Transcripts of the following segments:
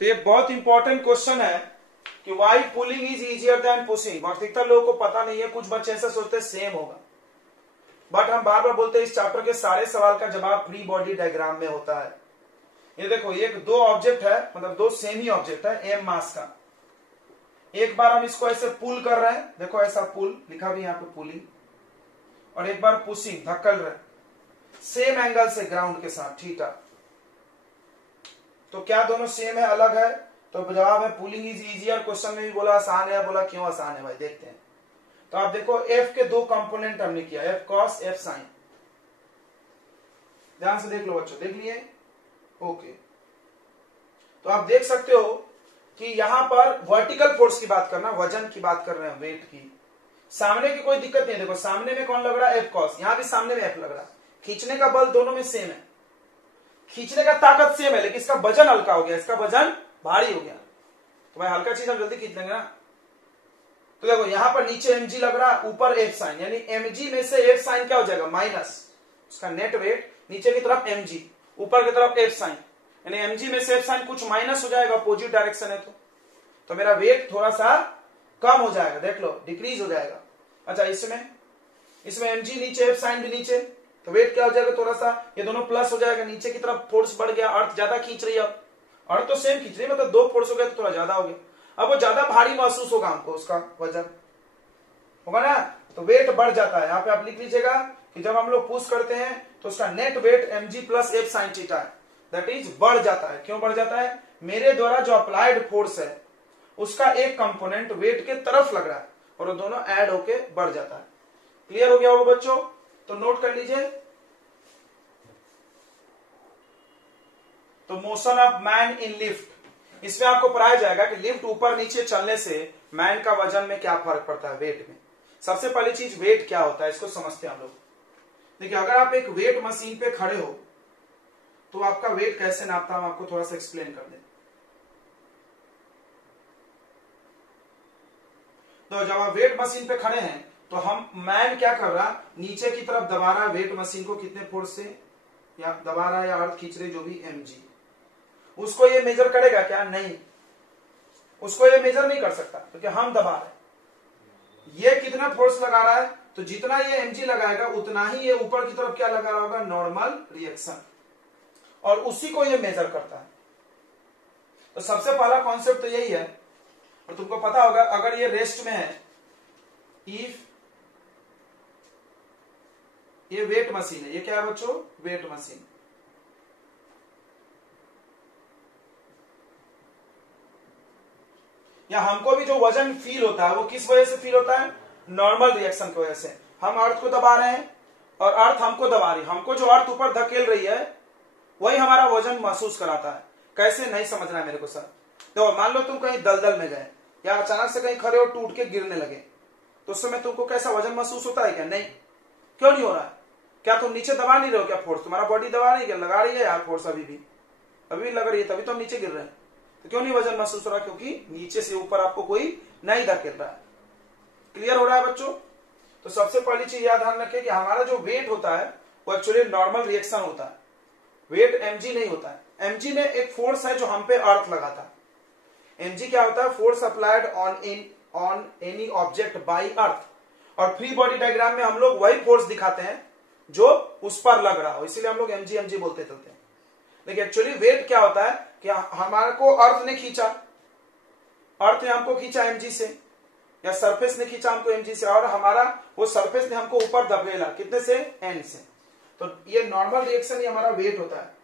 तो ये बहुत इंपॉर्टेंट क्वेश्चन है कि why pulling is easier than pushing. अधिकतर लोगों को पता नहीं है, कुछ बच्चे ऐसा सोचते हैं सेम होगा, बट हम बार बार बोलते हैं इस चैप्टर के सारे सवाल का जवाब फ्री बॉडी डायग्राम में होता है। ये देखो, एक दो ऑब्जेक्ट है, मतलब दो सेम ही ऑब्जेक्ट है एम मास का। एक बार हम इसको ऐसे पुल कर रहे हैं, देखो ऐसा पुल लिखा भी यहाँ पे पुलिंग, और एक बार पुशिंग धक्कल रहे सेम एंगल से ग्राउंड के साथ थीटा। तो क्या दोनों सेम है अलग है? तो जवाब है पुलिंग इज इजियर। क्वेश्चन में भी बोला आसान है, बोला क्यों आसान है भाई, देखते हैं। तो आप देखो एफ के दो कंपोनेंट हमने किया, एफ कॉस एफ साइन। ध्यान से देख लो बच्चों, देख लिए? ओके। तो आप देख सकते हो कि यहां पर वर्टिकल फोर्स की बात करना, वजन की बात कर रहे हैं, वेट की। सामने की कोई दिक्कत नहीं है, देखो सामने में कौन लग रहा है? F cos. यहां भी सामने में एफ लग रहा है। खींचने का बल दोनों में सेम है, खींचने का ताकत सेम है, लेकिन इसका वजन हल्का हो गया, इसका वजन भारी हो गया। तो भाई हल्का चीज हम जल्दी खींच लेंगे ना। तो देखो यहां पर नीचे mg लग रहा है, ऊपर एफ साइन, यानी mg में से एफ साइन क्या हो जाएगा? माइनस उसका नेट वेट, नीचे की तरफ mg, ऊपर की तरफ एफ साइन, यानी mg में से एफ साइन कुछ माइनस हो जाएगा, अपोजिट डायरेक्शन है। तो मेरा वेट थोड़ा सा कम हो जाएगा, देख लो डिक्रीज हो जाएगा। अच्छा, इसमें mg नीचे, एफ साइन भी नीचे, तो वेट क्या हो जाएगा? थोड़ा सा, ये दोनों प्लस हो जाएगा, नीचे की तरफ फोर्स बढ़ गया, अर्थ ज्यादा खींच रही है। अब अर्थ तो सेम खींच रही है, मतलब दो फोर्स हो गया तो थोड़ा ज्यादा हो गया। अब वो ज्यादा भारी महसूस होगा हमको, उसका वजन होगा ना, तो वेट बढ़ जाता है। यहाँ पे आप लिख लीजिएगा कि जब हम लोग पुश करते हैं तो उसका net weight mg plus F sine theta है, दैट इज बढ़ जाता है। क्यों बढ़ जाता है? मेरे द्वारा जो अप्लाइड फोर्स है उसका एक कंपोनेंट वेट के तरफ लग रहा है और वो दोनों ऐड होके बढ़ जाता है। क्लियर हो गया वो बच्चों? तो नोट कर लीजिए। तो motion of man in lift, इसमें आपको पढ़ाया जाएगा कि लिफ्ट ऊपर नीचे चलने से मैन का वजन में क्या फर्क पड़ता है, वेट में। सबसे पहली चीज वेट क्या होता है, इसको समझते हैं हम लोग। देखिए, अगर आप एक वेट मशीन पे खड़े हो तो आपका वेट कैसे नापता है, हम आपको थोड़ा सा एक्सप्लेन कर दें। तो जब आप वेट मशीन पे खड़े हैं तो हम मैन क्या कर रहा है, नीचे की तरफ दबा रहा है वेट मशीन को, कितने फोर्स से, या दबा रहा है या अर्थ खींच रही, जो भी mg। उसको ये मेजर करेगा क्या? नहीं, उसको ये मेजर नहीं कर सकता क्योंकि हम दबा रहे हैं। ये कितना फोर्स लगा रहा है, तो जितना ये mg लगाएगा उतना ही ये ऊपर की तरफ क्या लगा रहा होगा? नॉर्मल रिएक्शन, और उसी को ये मेजर करता है। तो सबसे पहला कॉन्सेप्ट तो यही है, और तुमको पता होगा अगर ये रेस्ट में है, इफ ये वेट मशीन है, ये क्या है बच्चों? Weight machine. या हमको भी जो वजन फील होता है वो किस वजह से फील होता है? नॉर्मल रिएक्शन की वजह से। हम अर्थ को दबा रहे हैं और अर्थ हमको दबा रही है, हमको जो अर्थ ऊपर धकेल रही है वही हमारा वजन महसूस कराता है। कैसे, नहीं समझना है मेरे को सर। तो मान लो तुम कहीं दलदल में गए या अचानक से कहीं खड़े हो, टूट के गिरने लगे, तो उस समय तुमको कैसा वजन महसूस होता है क्या? नहीं। क्यों नहीं हो रहा है? क्या तुम नीचे दबा नहीं रहे हो क्या फोर्स? तुम्हारा बॉडी दबा रही है क्या? लगा रही है यार फोर्स, अभी भी लग रही है, तभी तो हम नीचे गिर रहे हैं। तो क्यों नहीं वजन महसूस हो रहा? क्योंकि नीचे से ऊपर आपको कोई नहीं धकेल रहा है। क्लियर हो रहा है बच्चों? तो सबसे पहली चीज याद ध्यान रखें कि हमारा जो वेट होता है वो एक्चुअली नॉर्मल रिएक्शन होता है, वेट mg नहीं होता है। mg में एक फोर्स है जो हम पे अर्थ लगाता है। mg क्या होता है? Force applied on any object by earth. और फ्री बॉडी डायग्राम में हम लोग वही फोर्स दिखाते हैं जो उस पर लग रहा हो, इसीलिए हम लोग mg बोलते चलते हैं। लेकिन एक्चुअली वेट क्या होता है कि हमारे को अर्थ ने खींचा, अर्थ ने हमको खींचा mg से, या सरफेस ने खींचा हमको mg से, और हमारा वो सरफेस ने हमको ऊपर धकेला, कितने से? n से। तो ये नॉर्मल रिएक्शन, ये हमारा वेट होता है।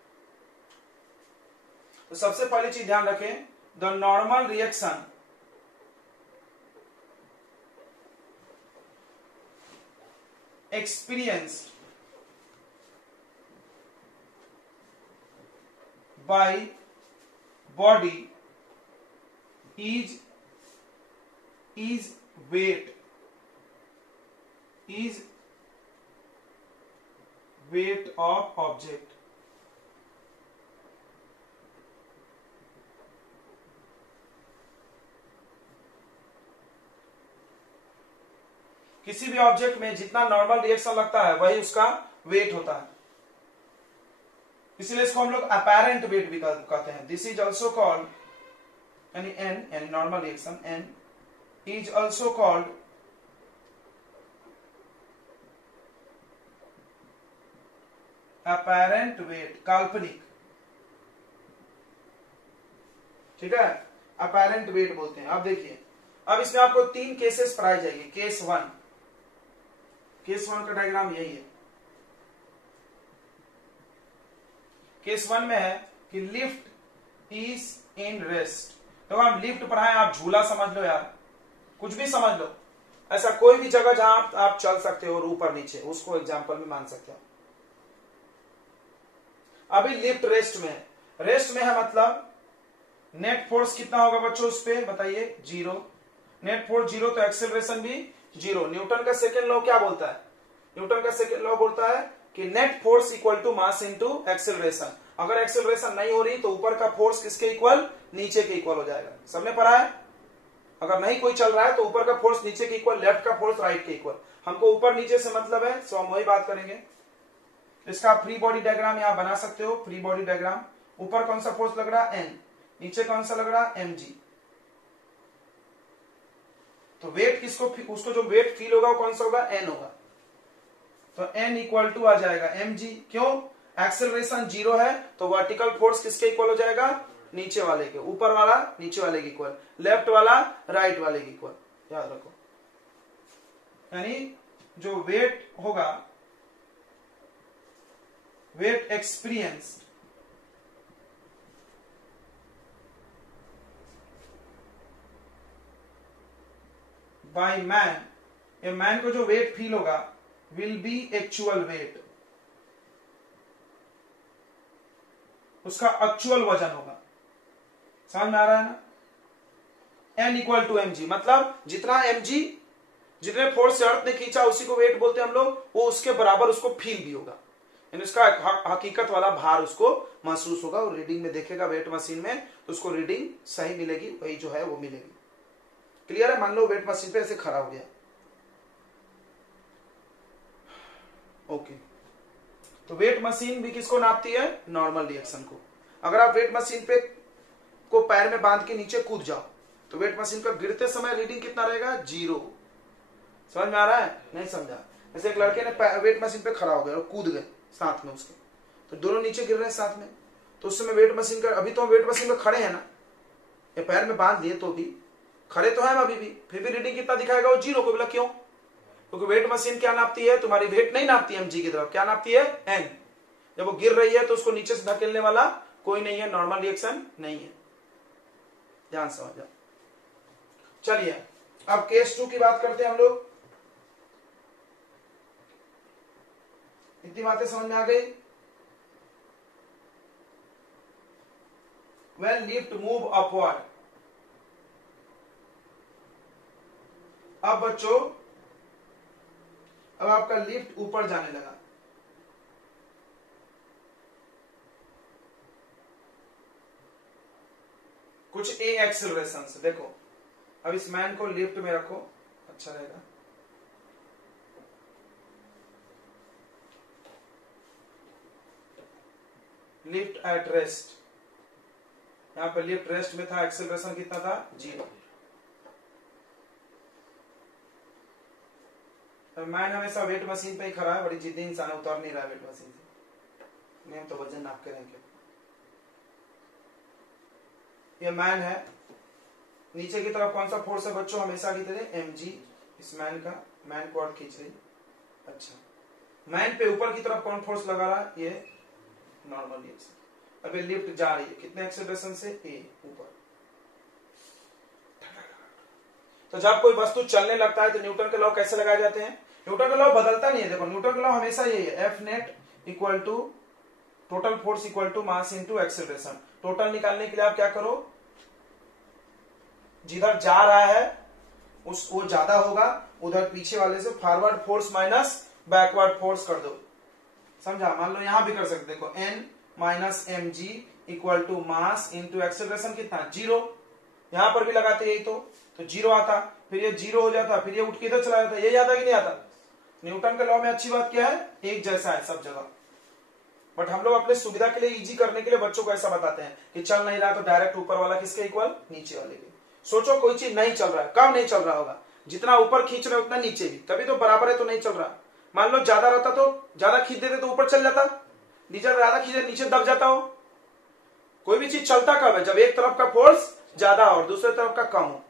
तो सबसे पहली चीज ध्यान रखें, the normal reaction experienced by body is weight of object। किसी भी ऑब्जेक्ट में जितना नॉर्मल रिएक्शन लगता है वही उसका वेट होता है, इसीलिए इसको हम लोग अपैरेंट वेट भी कहते हैं। दिस इज ऑल्सो कॉल्ड यानी एन यानी normal reaction N is also called apparent weight, काल्पनिक, ठीक है, अपैरेंट वेट बोलते हैं। अब देखिए, अब इसमें आपको 3 केसेस पढ़ाई जाएगी। केस वन का डायग्राम यही है। केस 1 में है कि लिफ्ट इज इन रेस्ट। तो हम लिफ्ट पढ़ाएं, आप झूला समझ लो यार, कुछ भी समझ लो, ऐसा कोई भी जगह जहां आप चल सकते हो ऊपर नीचे, उसको एग्जांपल में मान सकते हो। अभी लिफ्ट रेस्ट में है, रेस्ट में है मतलब नेट फोर्स कितना होगा बच्चों उस पे बताइए, 0। नेट फोर्स 0 तो एक्सेलरेशन भी 0। न्यूटन का सेकेंड लॉ क्या बोलता है? न्यूटन का सेकेंड लॉ बोलता है कि net force equal to mass into acceleration. अगर एक्सेलरेशन नहीं हो रही तो ऊपर का फोर्स किसके इक्वल? नीचे के इक्वल हो जाएगा। सबने पढ़ा है? अगर नहीं कोई चल रहा है तो ऊपर का फोर्स नीचे के इक्वल, लेफ्ट का फोर्स राइट के इक्वल। हमको ऊपर नीचे से मतलब है, सो हम वही बात करेंगे। इसका फ्री बॉडी डायग्राम यहां बना सकते हो। फ्री बॉडी डायग्राम, ऊपर कौन सा फोर्स लग रहा है? एन, नीचे कौन सा लग रहा है? mg। तो वेट किसको, उसको जो वेट फील होगा वो कौन सा होगा? n होगा। तो n इक्वल टू आ जाएगा mg। क्यों? एक्सेलरेशन 0 है तो वर्टिकल फोर्स किसके इक्वल हो जाएगा? नीचे वाले के। ऊपर वाला नीचे वाले के इक्वल, लेफ्ट वाला राइट वाले के इक्वल, याद रखो। यानी जो वेट होगा, वेट एक्सपीरियंस बाय मैन, ये मैन को जो वेट फील होगा विल बी एक्चुअल वेट, उसका एक्चुअल वजन होगा। समझ में आ रहा है ना? n इक्वल टू mg, मतलब जितना mg, जितने फोर्स से अर्थ ने खींचा उसी को वेट बोलते हैं हम लोग, वो उसके बराबर उसको फील भी होगा, यानी उसका हकीकत वाला भार उसको महसूस होगा। और रीडिंग में देखेगा वेट मशीन में तो उसको रीडिंग सही मिलेगी, वही जो है वो मिलेगी। क्लियर है? मान लो वेट मशीन पे ऐसे खड़ा हो गया, ओके। तो वेट मशीन भी किसको नापती है? नॉर्मल रिएक्शन को। अगर आप वेट मशीन पे को पैर में बांध के नीचे कूद जाओ तो वेट मशीन का गिरते समय रीडिंग कितना रहेगा? 0। समझ में आ रहा है? नहीं समझा? जैसे एक लड़के ने वेट मशीन पे खड़ा हो गया और कूद गए साथ में उसके, तो दोनों नीचे गिर रहे हैं साथ में, तो उस समय वेट मशीन का, अभी तो हम वेट मशीन में खड़े हैं ना, ये पैर में बांध लिए तो भी खड़े तो हैं अभी भी, फिर भी रीडिंग कितना दिखाएगा? वो 0 को। बोला क्यों? क्योंकि वेट मशीन क्या नापती है? तुम्हारी वेट नहीं नापती mg की तरफ, क्या नापती है? n। जब वो गिर रही है तो उसको नीचे से धकेलने वाला कोई नहीं है, नॉर्मल रिएक्शन नहीं है। ध्यान समझ जाओ। चलिए अब केस 2 की बात करते हैं हम लोग। इतनी बातें समझ में आ गई? When lift move upward, अब बच्चों, अब आपका लिफ्ट ऊपर जाने लगा, कुछ ए एक्सेलरेशन से। देखो अब इस मैन को लिफ्ट में रखो, अच्छा रहेगा। लिफ्ट एट रेस्ट, यहां पर लिफ्ट रेस्ट में था, एक्सेलरेशन कितना था? 0। मैन हमेशा वेट मशीन पे ही खड़ा है, बड़ी जिद्दी इंसान है, उतर नहीं रहा वेट मशीन से। नहीं, हम तो वजन नाप के रहेंगे। ये मैन है, नीचे की तरफ कौन सा फोर्स है बच्चों? हमेशा की तरह mg। इस मैन का, मैन को अर्थ खींच रही, अच्छा। मैन पे ऊपर की तरफ कौन फोर्स लगा रहा है? ये नॉर्मल रिएक्शन। अब ये लिफ्ट जा रही है, कितने एक्सेलरेशन से? a, ऊपर। तो जब कोई वस्तु चलने लगता है तो न्यूटन के लॉ कैसे लगाए जाते हैं? न्यूटन का लॉ बदलता नहीं है। देखो न्यूटन का लॉ हमेशा यही है, F net equal to total force equal to mass into acceleration. Total निकालने के लिए आप क्या करो, जिधर जा रहा है उस वो ज्यादा होगा, उधर पीछे वाले से forward force minus backward force कर दो। समझा? मान लो यहां भी कर सकते, देखो n minus mg equal to mass into acceleration कितना? 0। यहां पर भी लगाते यही तो 0 आता, फिर ये 0 हो जाता, फिर ये उठ के इधर चला जाता। यही आता कि नहीं आता? न्यूटन के लॉ में अच्छी बात क्या है? एक जैसा है सब जगह। बट हम लोग अपने सुविधा के लिए इजी करने के लिए बच्चों को ऐसा बताते हैं कि चल नहीं रहा तो डायरेक्ट ऊपर वाला किसके इक्वल, नीचे वाले के। सोचो कोई चीज नहीं चल रहा है, कब नहीं चल रहा होगा, जितना ऊपर खींच रहे उतना नीचे भी, तभी तो बराबर है तो नहीं चल रहा। मान लो ज्यादा रहता तो ज्यादा खींच देते तो ऊपर चल जाता, नीचे ज्यादा खींचे नीचे दब जाता हो। कोई भी चीज चलता कब है, जब एक तरफ का फोर्स ज्यादा और दूसरे तरफ का कम हो।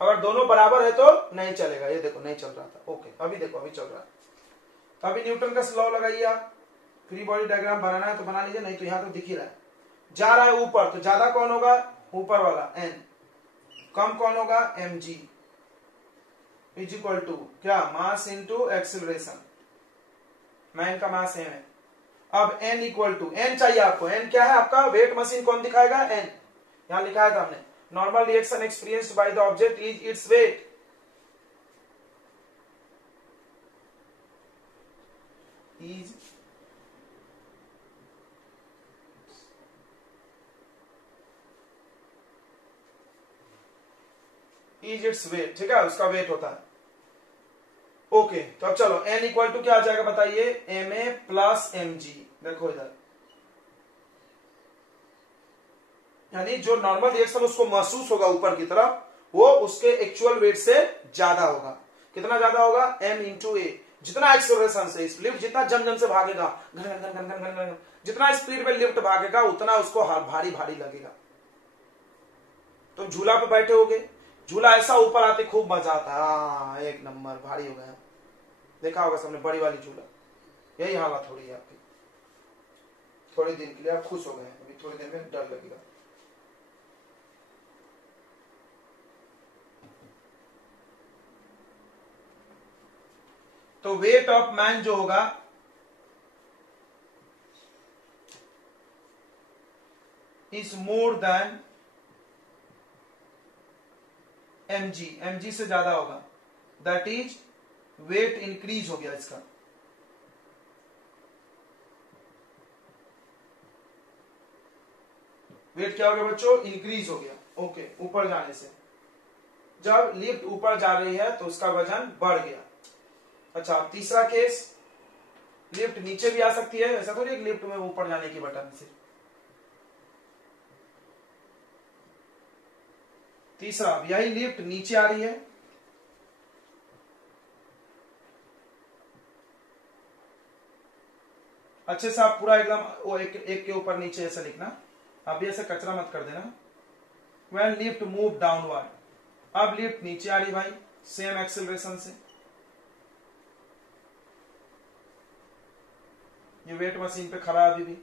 अगर दोनों बराबर है तो नहीं चलेगा। ये देखो नहीं चल रहा था, ओके अभी देखो अभी चल रहा है। तो अभी न्यूटन का लॉ लगाइए आप। फ्री बॉडी डायग्राम बनाना है तो बना लीजिए, नहीं तो यहां तो दिख ही रहा है। जा रहा है ऊपर तो ज्यादा कौन होगा, ऊपर वाला n, कम कौन होगा mg, इज इक्वल टू क्या, मास इंटू एक्सिलरेशन। मैन का मास m है। अब n इक्वल टू, n चाहिए आपको, n क्या है आपका, वेट मशीन कौन दिखाएगा, n। यहां लिखा था हमने, normal reaction experienced by the object is its weight. Is its weight, ठीक है, उसका वेट होता है। ओके तो अब चलो n इक्वल टू क्या आ जाएगा बताइए, ma प्लस mg। देखो इधर, यानी जो नॉर्मल रिएक्शन उसको महसूस होगा ऊपर की तरफ, वो उसके एक्चुअल वेट से ज्यादा होगा। कितना ज्यादा होगा, m इंटू ए। जितना एक्सेलरेशन से लिफ्ट जितना जम से भागेगा, घन घन घन घन घन घन, जितना स्पीड में लिफ्ट भागेगा उतना उसको भारी भारी लगेगा। तो झूला पे बैठे होगे, झूला ऐसा ऊपर आते खूब मजा आता है, एक नंबर भारी हो गया। देखा होगा सबने बड़ी वाली झूला, यही हालत हो रही है आपकी। थोड़े दिन के लिए आप खुश हो गए, अभी थोड़ी देर में डर लगेगा। तो वेट ऑफ मैन जो होगा is more than mg, mg से ज्यादा होगा, दैट इज वेट इंक्रीज हो गया इसका। वेट क्या हो गया बच्चों, इंक्रीज हो गया। ओके, ऊपर जाने से, जब लिफ्ट ऊपर जा रही है तो उसका वजन बढ़ गया। अच्छा तीसरा केस, लिफ्ट नीचे भी आ सकती है, ऐसा थोड़ी एक लिफ्ट में ऊपर जाने की बटन से। तीसरा, यही लिफ्ट नीचे आ रही है, अच्छे से आप पूरा एकदम वो एक के ऊपर नीचे ऐसा लिखना, अभी ऐसे कचरा मत कर देना। व्हेन लिफ्ट मूव डाउनवर्ड, अब लिफ्ट नीचे आ रही भाई, सेम एक्सेलरेशन से। ये वेट मशीन पे खड़ा है अभी भी।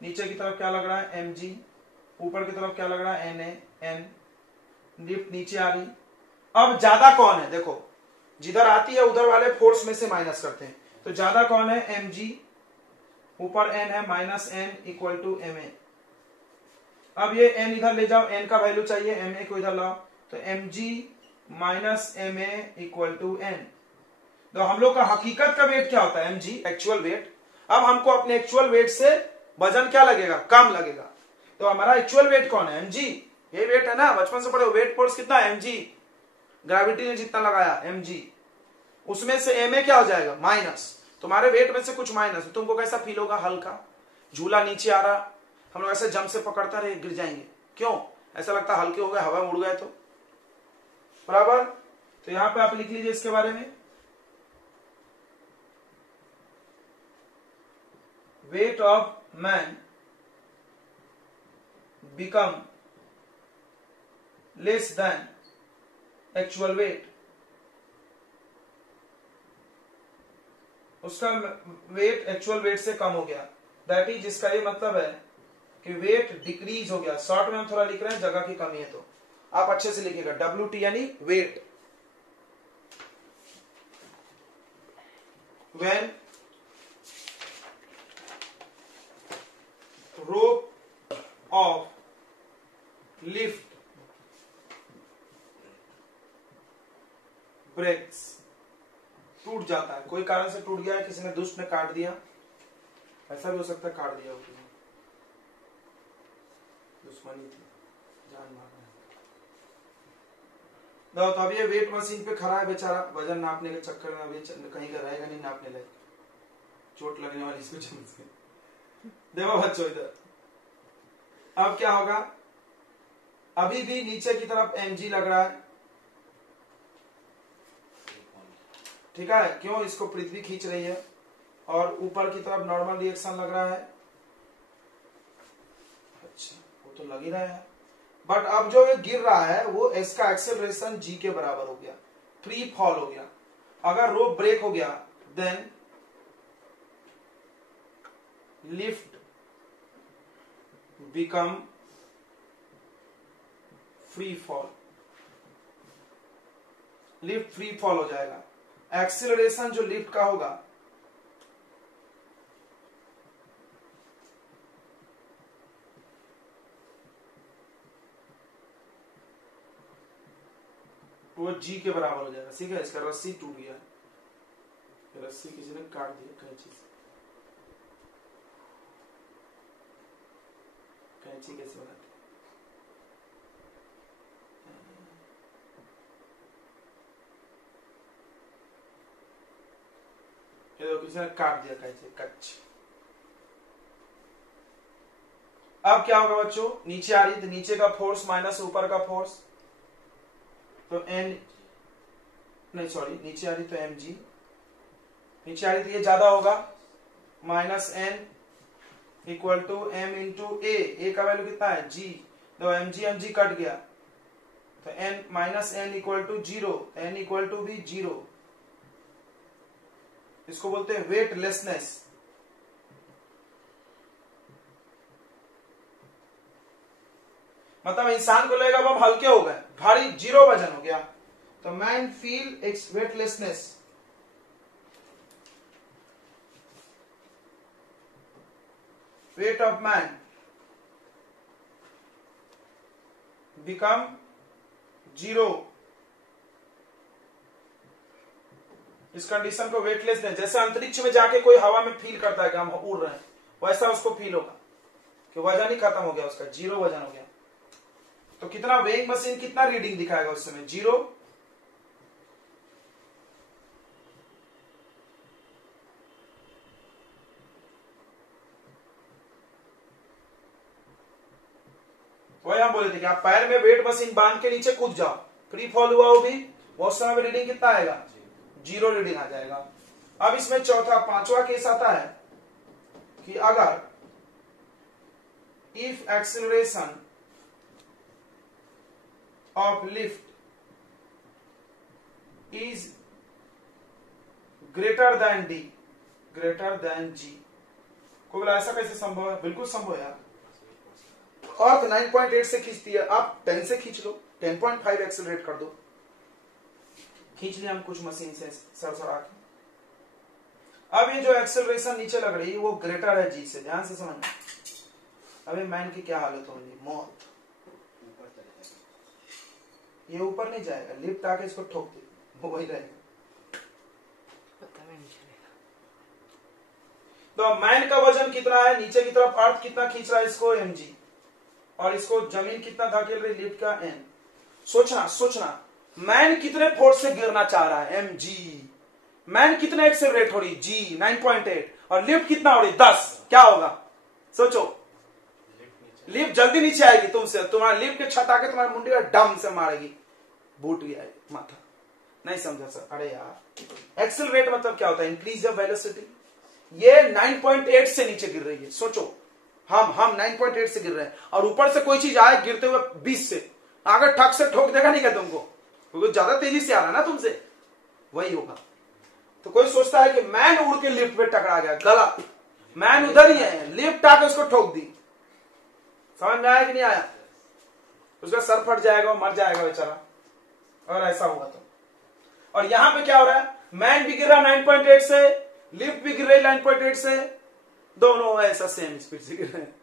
नीचे की तरफ क्या लग रहा है, mg, ऊपर की तरफ क्या लग रहा है, na, n। लिफ्ट नीचे आ रही। अब ज्यादा कौन है, देखो जिधर आती है उधर वाले फोर्स में से माइनस करते हैं, तो ज्यादा कौन है, mg, ऊपर n है, minus n equal to ma। अब ये n इधर ले जाओ, n का वैल्यू चाहिए, ma को इधर लाओ, तो mg minus ma equal to n। तो हम लोग का हकीकत का वेट क्या होता है, mg, एक्चुअल वेट। अब हमको अपने एक्चुअल वेट से वजन क्या लगेगा, कम लगेगा। तो हमारा एक्चुअल वेट कौन है, mg, ये वेट है ना, बचपन से पढ़े, वेट फोर्स कितना है, mg, ग्रेविटी ने जितना लगाया mg, उसमें से ma क्या हो जाएगा, माइनस। तुम्हारे वेट में से कुछ माइनस, तुमको कैसा फील होगा, हल्का। झूला नीचे आ रहा, हम लोग ऐसे जम से पकड़ता रहे, गिर जाएंगे, क्यों, ऐसा लगता हल्के हो गए, हवा में उड़ गए तो बराबर। तो यहां पे आप लिख लीजिए इसके बारे में, weight of man become less than actual weight, उसका वेट एक्चुअल वेट से कम हो गया, दैट इज, जिसका ये मतलब है कि वेट डिक्रीज हो गया। शॉर्ट में हम थोड़ा लिख रहे हैं, जगह की कमी है तो आप अच्छे से लिखिएगा, WT यानी weight. When rope of lift breaks, टूट जाता है, कोई कारण से टूट गया है, किसी ने दुष्ट ने काट दिया, ऐसा भी हो सकता है काट दिया हो, दुश्मनी थी, जान मारना। तो अभी ये वेट मशीन पे खड़ा है बेचारा, वजन नापने के चक्कर में अभी कहीं का रहेगा नहीं नापने लायक, चोट लगने वाली इसको चमच के। देखो बच्चों इधर, अब क्या होगा, अभी भी नीचे की तरफ mg लग रहा है, ठीक है, क्यों, इसको पृथ्वी खींच रही है, और ऊपर की तरफ नॉर्मल रिएक्शन लग रहा है, अच्छा वो तो लग ही रहा है, बट अब जो ये गिर रहा है वो इसका एक्सेलरेशन g के बराबर हो गया, फ्री फॉल हो गया। अगर रोप ब्रेक हो गया then lift become free fall, lift free fall हो जाएगा। एक्सीलरेशन जो लिफ्ट का होगा वो g के बराबर हो जाएगा, ठीक है। इसका रस्सी टूट गया, रस्सी किसी ने काट दिया कैंची से, कैंची कैसे बनाते, ये किसी ने काट दिया कैंची, कच्च। अब क्या होगा बच्चों, नीचे आ रही तो नीचे का फोर्स माइनस ऊपर का फोर्स, तो एन नहीं सॉरी नीचे आ रही तो एम जी, नीचे आ रही तो ये ज्यादा होगा, minus N equal to M into A का वैल्यू कितना है जी, तो एम जी कट गया, तो N minus N equal to zero, N equal to भी जीरो, इसको बोलते हैं वेटलेसनेस। मतलब इंसान को लगेगा अब हम हल्के हो गए, भारी जीरो वजन हो गया, तो man feel it's weightlessness, weight of man become zero. इस कंडीशन को वेटलेसनेस, जैसे अंतरिक्ष में जाके कोई हवा में फील करता है कि हम उड़ रहे हैं, वैसा उसको फील होगा कि वजन ही खत्म हो गया उसका, जीरो वजन हो गया। तो कितना वेइंग मशीन कितना रीडिंग दिखाएगा उस समय, जीरो। वही हम बोले थे कि आप पैर में वेट मशीन बांध के नीचे कूद जाओ, फ्री फॉल हुआ वो भी, वो समय में रीडिंग कितना आएगा, जीरो रीडिंग आ जाएगा। अब इसमें चौथा पांचवा केस आता है कि अगर if acceleration of lift is greater than d, greater than g, कोई बोला ऐसा कैसे संभव है, बिल्कुल संभव है यार, अर्थ 9.8 से खींचती है, आप 10 से खींच लो, 10.5 एक्सेलरेट कर दो, खींच लिया हम कुछ मशीन से सरसरा के। अब ये जो एक्सेलरेशन नीचे लग रही है वो ग्रेटर है जी से, ध्यान से समझना। अभी मैन की क्या हालत होगी, मौत, ये ऊपर नहीं जाएगा, लिफ्ट आके इसको ठोक दे, वो वही रहेगा, पता भी नहीं चलेगा। तो मैन का वजन कितना है, नीचे की तरफ अर्थ कितना खींच रहा है इसको, mg, और इसको जमीन कितना धकेल रही, लिफ्ट का n। सोचना मैन कितने फोर्स से गिरना चाह रहा है, mg, मैन कितने एक्सेलरेट हो रही, g 9.8, और लिफ्ट कितना हो रही 10, क्या होगा सोचो, लिफ्ट जल्दी नीचे आएगी तुमसे, तुम्हारा लिफ्ट के छत आके तुम्हारे मुंडी का डम से मारेगी, बूट गया माथा, नहीं समझा सर, अरे यार एक्सेलरेट मतलब क्या होता है, इंक्रीज द वेलोसिटी। ये 9.8 से नीचे गिर रही है, सोचो हम 9.8 से गिर रहे हैं, और ऊपर से कोई चीज आए गिरते हुए 20 से, अगर ठक से ठोक देगा नहीं क्या तुमको, क्योंकि ज्यादा तेजी से आ रहा है ना तुमसे, वही होगा। तो कोई सोचता है कि मैन उड़ के लिफ्ट पे टकरा गया, गलत, मैन उधर ही है, लिफ्ट आके उसको ठोक दी, समझ में आया कि नहीं आया, उसका सर फट जाएगा, मर जाएगा बेचारा अगर ऐसा होगा तो। और यहां पे क्या हो रहा है, मैन भी गिर रहा 9.8 से, लिफ्ट भी गिर रही 9.8 से, दोनों ऐसा सेम स्पीड से गिर रहे हैं।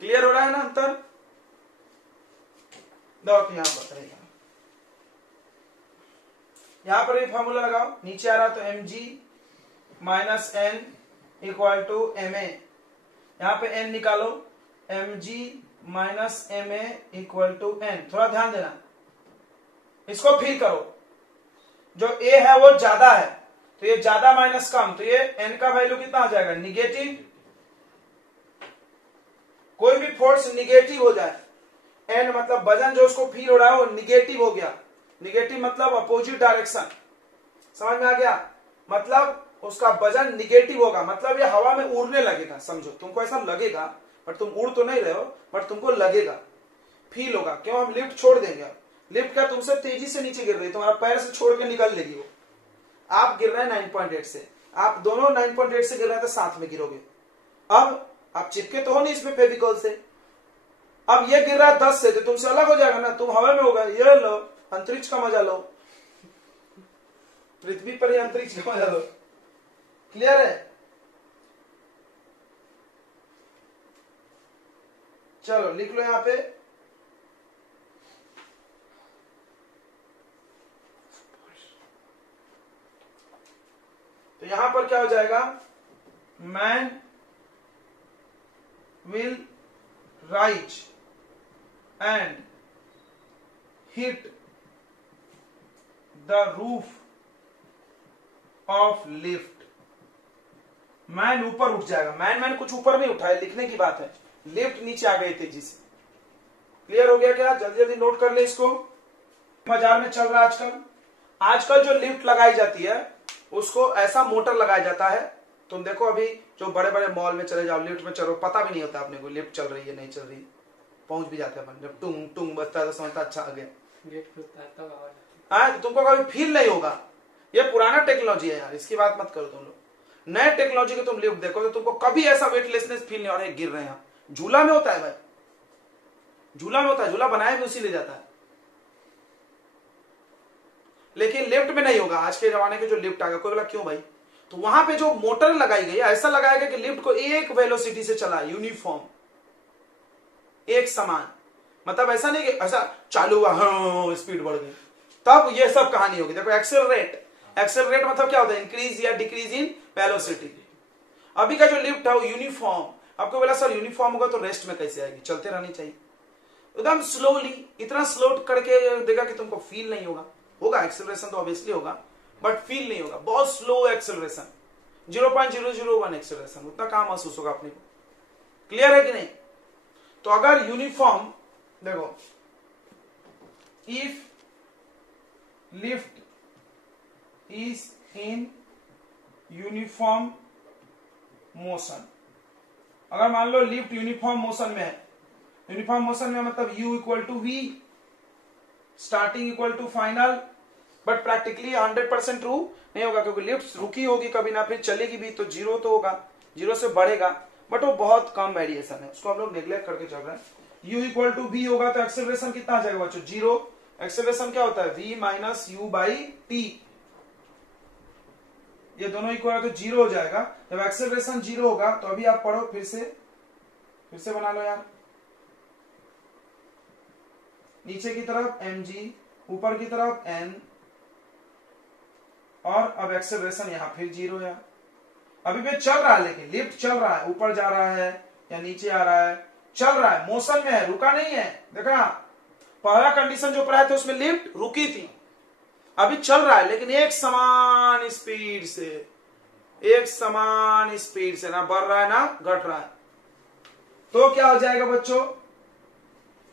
क्लियर हो रहा है ना अंतर, दो यहां पर यहां पर भी फॉर्मूला लगाओ, नीचे आ रहा तो mg minus N equal to ma, यहां पे n निकालो, mg minus ma equal to n। थोड़ा ध्यान देना, इसको फील करो, जो a है वो ज्यादा है, तो ये ज्यादा माइनस कम, तो ये n का वैल्यू कितना आ जाएगा, निगेटिव, कोई भी फोर्स निगेटिव हो जाए, एन मतलब वजन जो उसको फील हो रहा है वो निगेटिव हो गया, निगेटिव मतलब अपोजिट डायरेक्शन, समझ में आ गया, मतलब उसका वजन निगेटिव होगा, मतलब ये हवा में उड़ने लगेगा, समझो तुमको ऐसा लगेगा, बट तुम उड़ तो नहीं रहे हो, बट तुमको लगेगा, फील होगा, क्यों, हम लिफ्ट छोड़ देंगे, लिफ्ट क्या तुमसे तेजी से नीचे गिर रही है, तुम्हारा पैर से छोड़ के निकल लेगी वो, आप गिर रहे हैं 9.8 से, आप दोनों 9.8 से गिर रहे हैं तो साथ में गिरोगे, अब आप चिपके तो हो नहीं इसमें फेविकॉल से, अब ये गिर रहा है 10 से तो तुमसे अलग हो जाएगा ना, तुम हवा में होगा, ये लो अंतरिक्ष का मजा लो, पृथ्वी पर ही अंतरिक्ष का मजा लो, क्लियर है। चलो लिख लो यहां पे, तो यहां पर क्या हो जाएगा, man will rise and hit the roof of lift, man ऊपर उठ जाएगा, मैन कुछ ऊपर नहीं उठा है, लिखने की बात है, लिफ्ट नीचे आ गई तेजी से, क्लियर हो गया क्या, जल्दी जल्दी नोट कर ले इसको, बाजार में चल रहा है आजकल, आजकल जो लिफ्ट लगाई जाती है उसको ऐसा मोटर लगाया जाता है, तुम देखो अभी जो बड़े बड़े मॉल में चले जाओ, लिफ्ट में चलो, पता भी नहीं होता आपने को लिफ्ट चल रही है नहीं चल रही, पहुंच भी जाते हैं, जब टुंग टुंग बजता है तो समझता अच्छा आ गया, गेट खुलता है तब आवाज, तो तुमको कभी फील नहीं होगा, ये पुराना टेक्नोलॉजी है यार, इसकी बात मत करो तुम लोग, नए टेक्नोलॉजी के तुम लिफ्ट देखो तो तुमको कभी ऐसा वेटलेसनेस फील नहीं हो रहा है, गिर रहे हैं, झूला में होता है भाई, झूला में होता है, झूला बनाया भी उसी ले जाता है, लेकिन लिफ्ट में नहीं होगा, आज के जमाने के जो लिफ्ट आ गए, कोई बोला क्यों भाई, तो वहां पे जो मोटर लगाई गई ऐसा लगाया गया कि लिफ्ट को एक वेलोसिटी से चला, यूनिफॉर्म एक समान, मतलब ऐसा नहीं कि ऐसा चालू हुआ हाँ स्पीड बढ़ गई, तब ये सब कहानी होगी, देखो एक्सेलरेट, एक्सेलरेट मतलब क्या होता है, इंक्रीज या डिक्रीज इन वेलोसिटी, अभी का जो लिफ्ट है वो यूनिफॉर्म, आपको बोला सर यूनिफॉर्म होगा तो रेस्ट में कैसे आएगी, चलते रहनी चाहिए, एकदम स्लोली, इतना स्लो करके देगा कि तुमको फील नहीं होगा, होगा एक्सेलरेशन तो ऑब्वियसली होगा, बट फील नहीं होगा, बहुत स्लो एक्सेलरेशन, 0.001 एक्सेलरेशन, उतना कहां महसूस होगा अपने को, क्लियर है कि नहीं, तो अगर यूनिफॉर्म, देखो if lift is in uniform motion, अगर मान लो लिफ्ट यूनिफॉर्म मोशन में है, यूनिफॉर्म मोशन में मतलब u equal to V, starting equal to final, but practically 100% true नहीं होगा, क्योंकि लिफ्ट रुकी होगी कभी ना, फिर चलेगी भी तो जीरो तो होगा, जीरो से बढ़ेगा, बट वो बहुत कम वेरिएशन है, उसको हम लोग नेग्लेक्ट करके चल रहे हैं, u इक्वल टू वी होगा तो एक्सेलरेशन कितना आ जाएगा बच्चों, जीरो, एक्सेलरेशन क्या होता है v minus you by T, ये दोनों इक्वल तो जीरो हो जाएगा, जब एक्सेलरेशन जीरो होगा तो अभी आप पढ़ो फिर से बना लो यार, नीचे की तरफ mg, ऊपर की तरफ n, और अब एक्सेलरेशन यहां फिर जीरो है, अभी भी चल रहा है, लेकिन लिफ्ट चल रहा है, ऊपर जा रहा है या नीचे आ रहा है, चल रहा है, मोशन में है, रुका नहीं है, देखा पहला कंडीशन जो पढ़ाए थे उसमें लिफ्ट रुकी थी, अभी चल रहा है लेकिन एक समान स्पीड से, एक समान स्पीड से, ना बढ़ रहा है ना घट रहा है, तो क्या हो जाएगा बच्चों,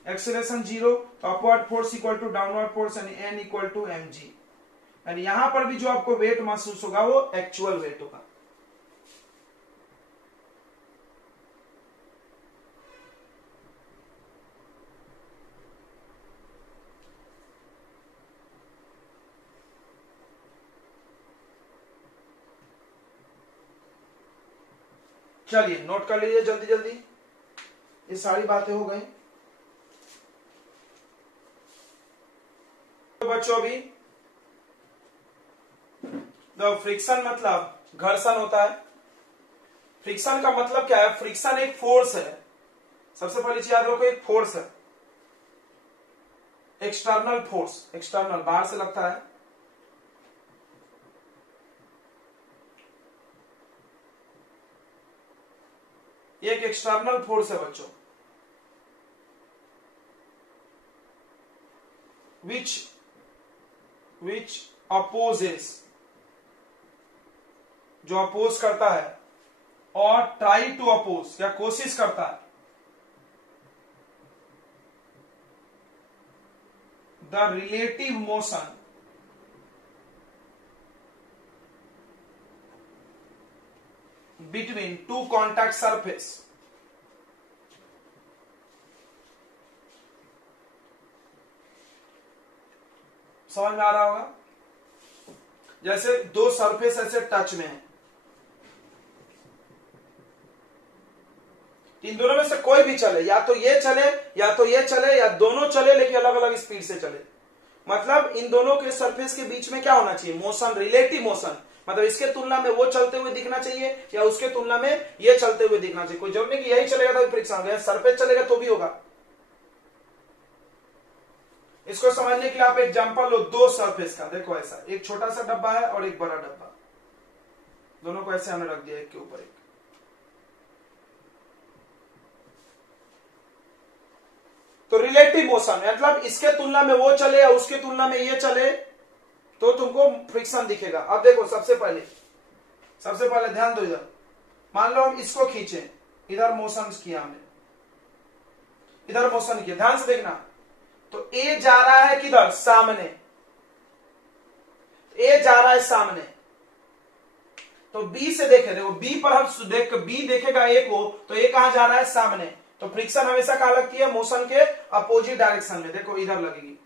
एक्सेलरेशन जीरो, तो upward force equal to downward force यानी एन इक्वल टू mg, यानी यहां पर भी जो आपको वेट महसूस होगा वो एक्चुअल वेट होगा, चलिए नोट कर लीजिए जल्दी जल्दी, ये सारी बातें हो गई, तो बच्चों अभी तो फ्रिक्शन मतलब घर्षण होता है, फ्रिक्शन का मतलब क्या है, फ्रिक्शन एक फोर्स है, सबसे पहली चीज याद रखो, एक फोर्स है, एक्सटर्नल फोर्स, एक्सटर्नल बाहर से लगता है, एक एक्सटर्नल फोर्स है बच्चों, विच अपोजेस, जो अपोज करता है, और ट्राई टू अपोज या कोशिश करता है, the relative motion between two contact surface समझ में आ रहा होगा। जैसे दो सरफेस ऐसे टच में है, इन दोनों में से कोई भी चले, या तो ये चले या तो ये चले या दोनों चले, लेकिन अलग अलग स्पीड से चले। मतलब इन दोनों के सरफेस के बीच में क्या होना चाहिए, मोशन, रिलेटिव मोशन। मतलब इसके तुलना में वो चलते हुए दिखना चाहिए या उसके तुलना में ये चलते हुए दिखना चाहिए। कोई जरूर नहीं कि यही चलेगा तो फ्रिक्शन होगा, सरफेस चलेगा तो भी होगा। इसको समझने के लिए आप एग्जांपल लो दो सरफेस का। देखो ऐसा एक छोटा सा डब्बा है और एक बड़ा डब्बा, दोनों को ऐसे हमने रख दिया एक के ऊपर एक। तो रिलेटिव मोशन मतलब इसके तुलना में वो चले या उसके तुलना में ये चले तो तुमको फ्रिक्शन दिखेगा। अब देखो सबसे पहले ध्यान दो, इधर मान लो हम इसको खींचे, इधर मोशन किया हमने, इधर मोशन किया, ध्यान से देखना। तो ए जा रहा है किधर, सामने, ए जा रहा है सामने, तो बी से देखे, देखो बी पर हम देख, बी देखेगा ए को, तो ए कहां जा रहा है, सामने। तो फ्रिक्शन हमेशा कहां लगती है, मोशन के अपोजिट डायरेक्शन में। देखो इधर लगेगी,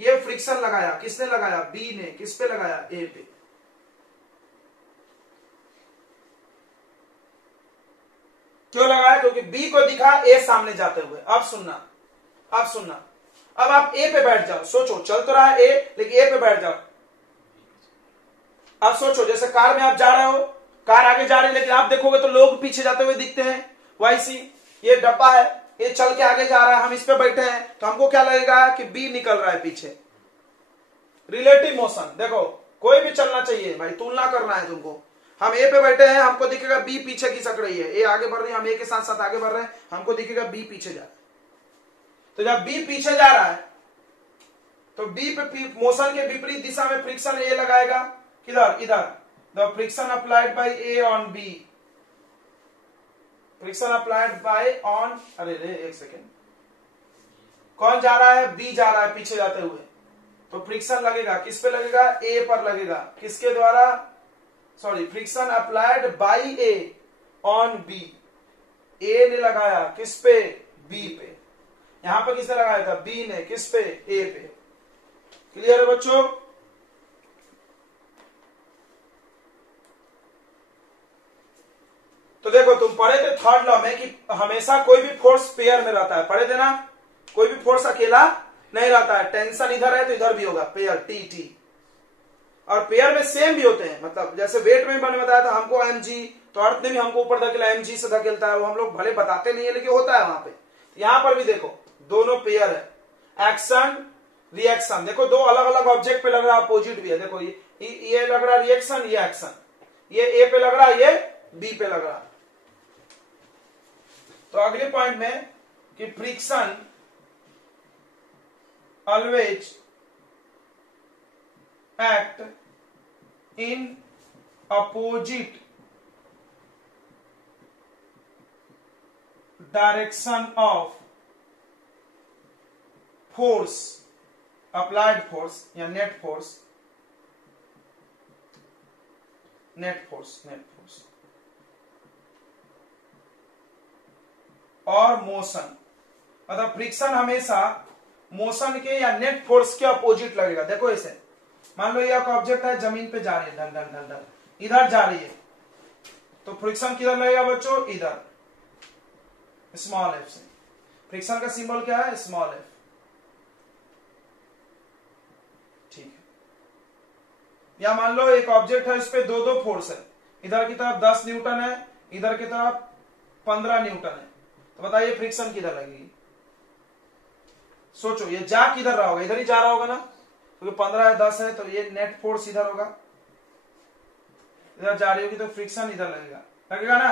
ये फ्रिक्शन लगाया, किसने लगाया, बी ने, किस पे लगाया, ए पे। क्यों लगाया, क्योंकि बी को दिखा ए सामने जाते हुए। अब सुनना, अब आप ए पे बैठ जाओ, सोचो चल तो रहा है ए, लेकिन ए पे बैठ जाओ। अब सोचो जैसे कार में आप जा रहे हो, कार आगे जा रही है, लेकिन आप देखोगे तो लोग पीछे जाते हुए दिखते हैं। वैसी ये डब्बा है, ये चल के आगे जा रहा है, हम इस पे बैठे हैं, तो हमको क्या लगेगा कि बी निकल रहा है पीछे। रिलेटिव मोशन, देखो कोई भी चलना चाहिए भाई, तुलना करना है तुमको। हम ए पे बैठे हैं, हमको दिखेगा बी पीछे खिसक रही है, ए आगे बढ़ रही है, हम ए के साथ साथ आगे बढ़ रहे हैं, हमको दिखेगा बी पीछे जा रहा है। तो जब बी पीछे जा रहा है तो बी पे मोशन के विपरीत दिशा में फ्रिक्शन ए लगाएगा, किधर, इधर। The friction applied by A on B, friction applied by on, अरे रे एक सेकेंड, कौन जा रहा है, बी जा रहा है पीछे जाते हुए, तो फ्रिक्शन लगेगा, किस पे लगेगा, ए पर लगेगा, किसके द्वारा, sorry, friction applied by A on B, A ने लगाया किस पे, बी पे। यहां पर किसने लगाया था, बी ने, किस पे, ए पे। क्लियर है बच्चों। तो देखो तुम पढ़े थे थर्ड लॉ में कि हमेशा कोई भी फोर्स पेयर में रहता है, पढ़े थे ना, कोई भी फोर्स अकेला नहीं रहता है। टेंशन इधर है तो इधर भी होगा, पेयर, टी टी। और पेयर में सेम भी होते हैं, मतलब जैसे वेट में मैंने बताया था हमको mg, तो अर्थ ने भी हमको ऊपर धकेला, mg से धकेलता है, वो हम लोग भले बताते नहीं है लेकिन होता है वहां पे। यहां पर भी देखो दोनों पेयर है, एक्शन रिएक्शन। देखो दो अलग अलग ऑब्जेक्ट पे लग रहा है, अपोजिट भी है। देखो ये लग रहा है रिएक्शन, ये एक्शन, ये ए पे लग रहा है, ये बी पे लग रहा है। तो अगले पॉइंट में कि friction always act in opposite direction of force, applied force या नेट फोर्स, नेट फोर्स और मोशन। मतलब फ्रिक्शन हमेशा मोशन के या नेट फोर्स के अपोजिट लगेगा। देखो इसे, मान लो ये एक ऑब्जेक्ट है, जमीन पे जा रही है, ढल ढल ढल ढल, इधर जा रही है, तो फ्रिक्शन किधर लगेगा बच्चों, इधर, स्मॉल एफ से। फ्रिक्शन का सिंबल क्या है, स्मॉल एफ, ठीक है। या मान लो एक ऑब्जेक्ट है, इस पे दो दो फोर्स है, इधर की तरफ 10 न्यूटन है, इधर की तरफ 15 न्यूटन है, तो बताइए फ्रिक्शन किधर लगेगी। सोचो ये जा किधर रहा होगा, इधर ही जा रहा होगा ना, क्योंकि 15 है 10 है, तो ये नेट फोर्स इधर होगा, इधर जा रही होगी तो फ्रिक्शन इधर लगेगा ना।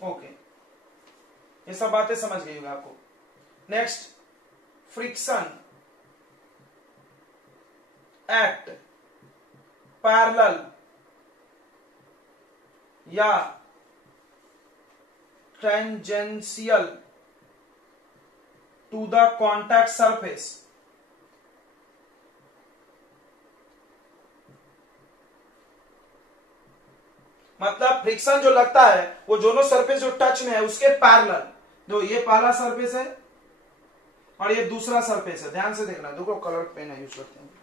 ओके, ये सब बातें समझ गई होगी आपको। नेक्स्ट, फ्रिक्शन एक्ट पैरेलल या tangential to the contact surface. मतलब फ्रिक्शन जो लगता है वो दोनों सरफेस जो टच में है उसके पैरेलल, जो ये पहला सरफेस है और ये दूसरा सरफेस है, ध्यान से देखना। देखो कलर पेन है यूज करते हैं।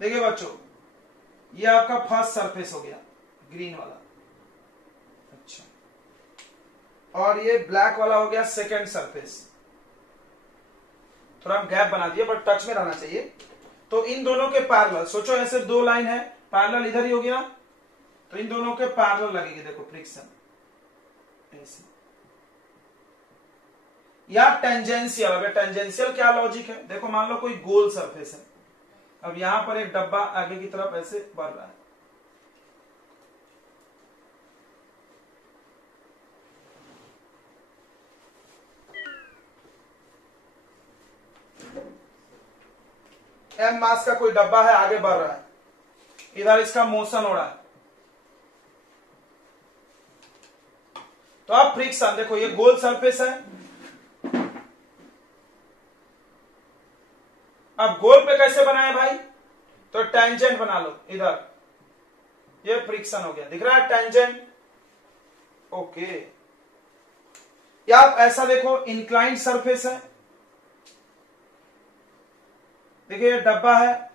देखिए बच्चों, ये आपका फर्स्ट सरफेस हो गया ग्रीन वाला, अच्छा, और ये ब्लैक वाला हो गया सेकेंड सरफेस। थोड़ा हम गैप बना दिए बट टच में रहना चाहिए। तो इन दोनों के पैरेलल, सोचो ऐसे दो लाइन है, पैरेलल इधर ही होगी ना, तो इन दोनों के पैरेलल लगेगी, देखो फ्रिक्शन ऐसे। या टेंजेंशियल। अब टेंजेंशियल क्या लॉजिक है, देखो मान लो कोई गोल सरफेस है, अब यहां पर एक डब्बा आगे की तरफ ऐसे बढ़ रहा है, एम मास का कोई डब्बा है, आगे बढ़ रहा है, इधर इसका मोशन हो रहा है, तो अब फ्रिक्शन देखो, ये गोल सरफेस है, अब गोल पे कैसे बनाए भाई, तो टेंजेंट बना लो इधर, ये फ्रिक्शन हो गया, दिख रहा है टेंजेंट, ओके। या आप ऐसा देखो, इंक्लाइंड सरफेस है, देखिए ये डब्बा है,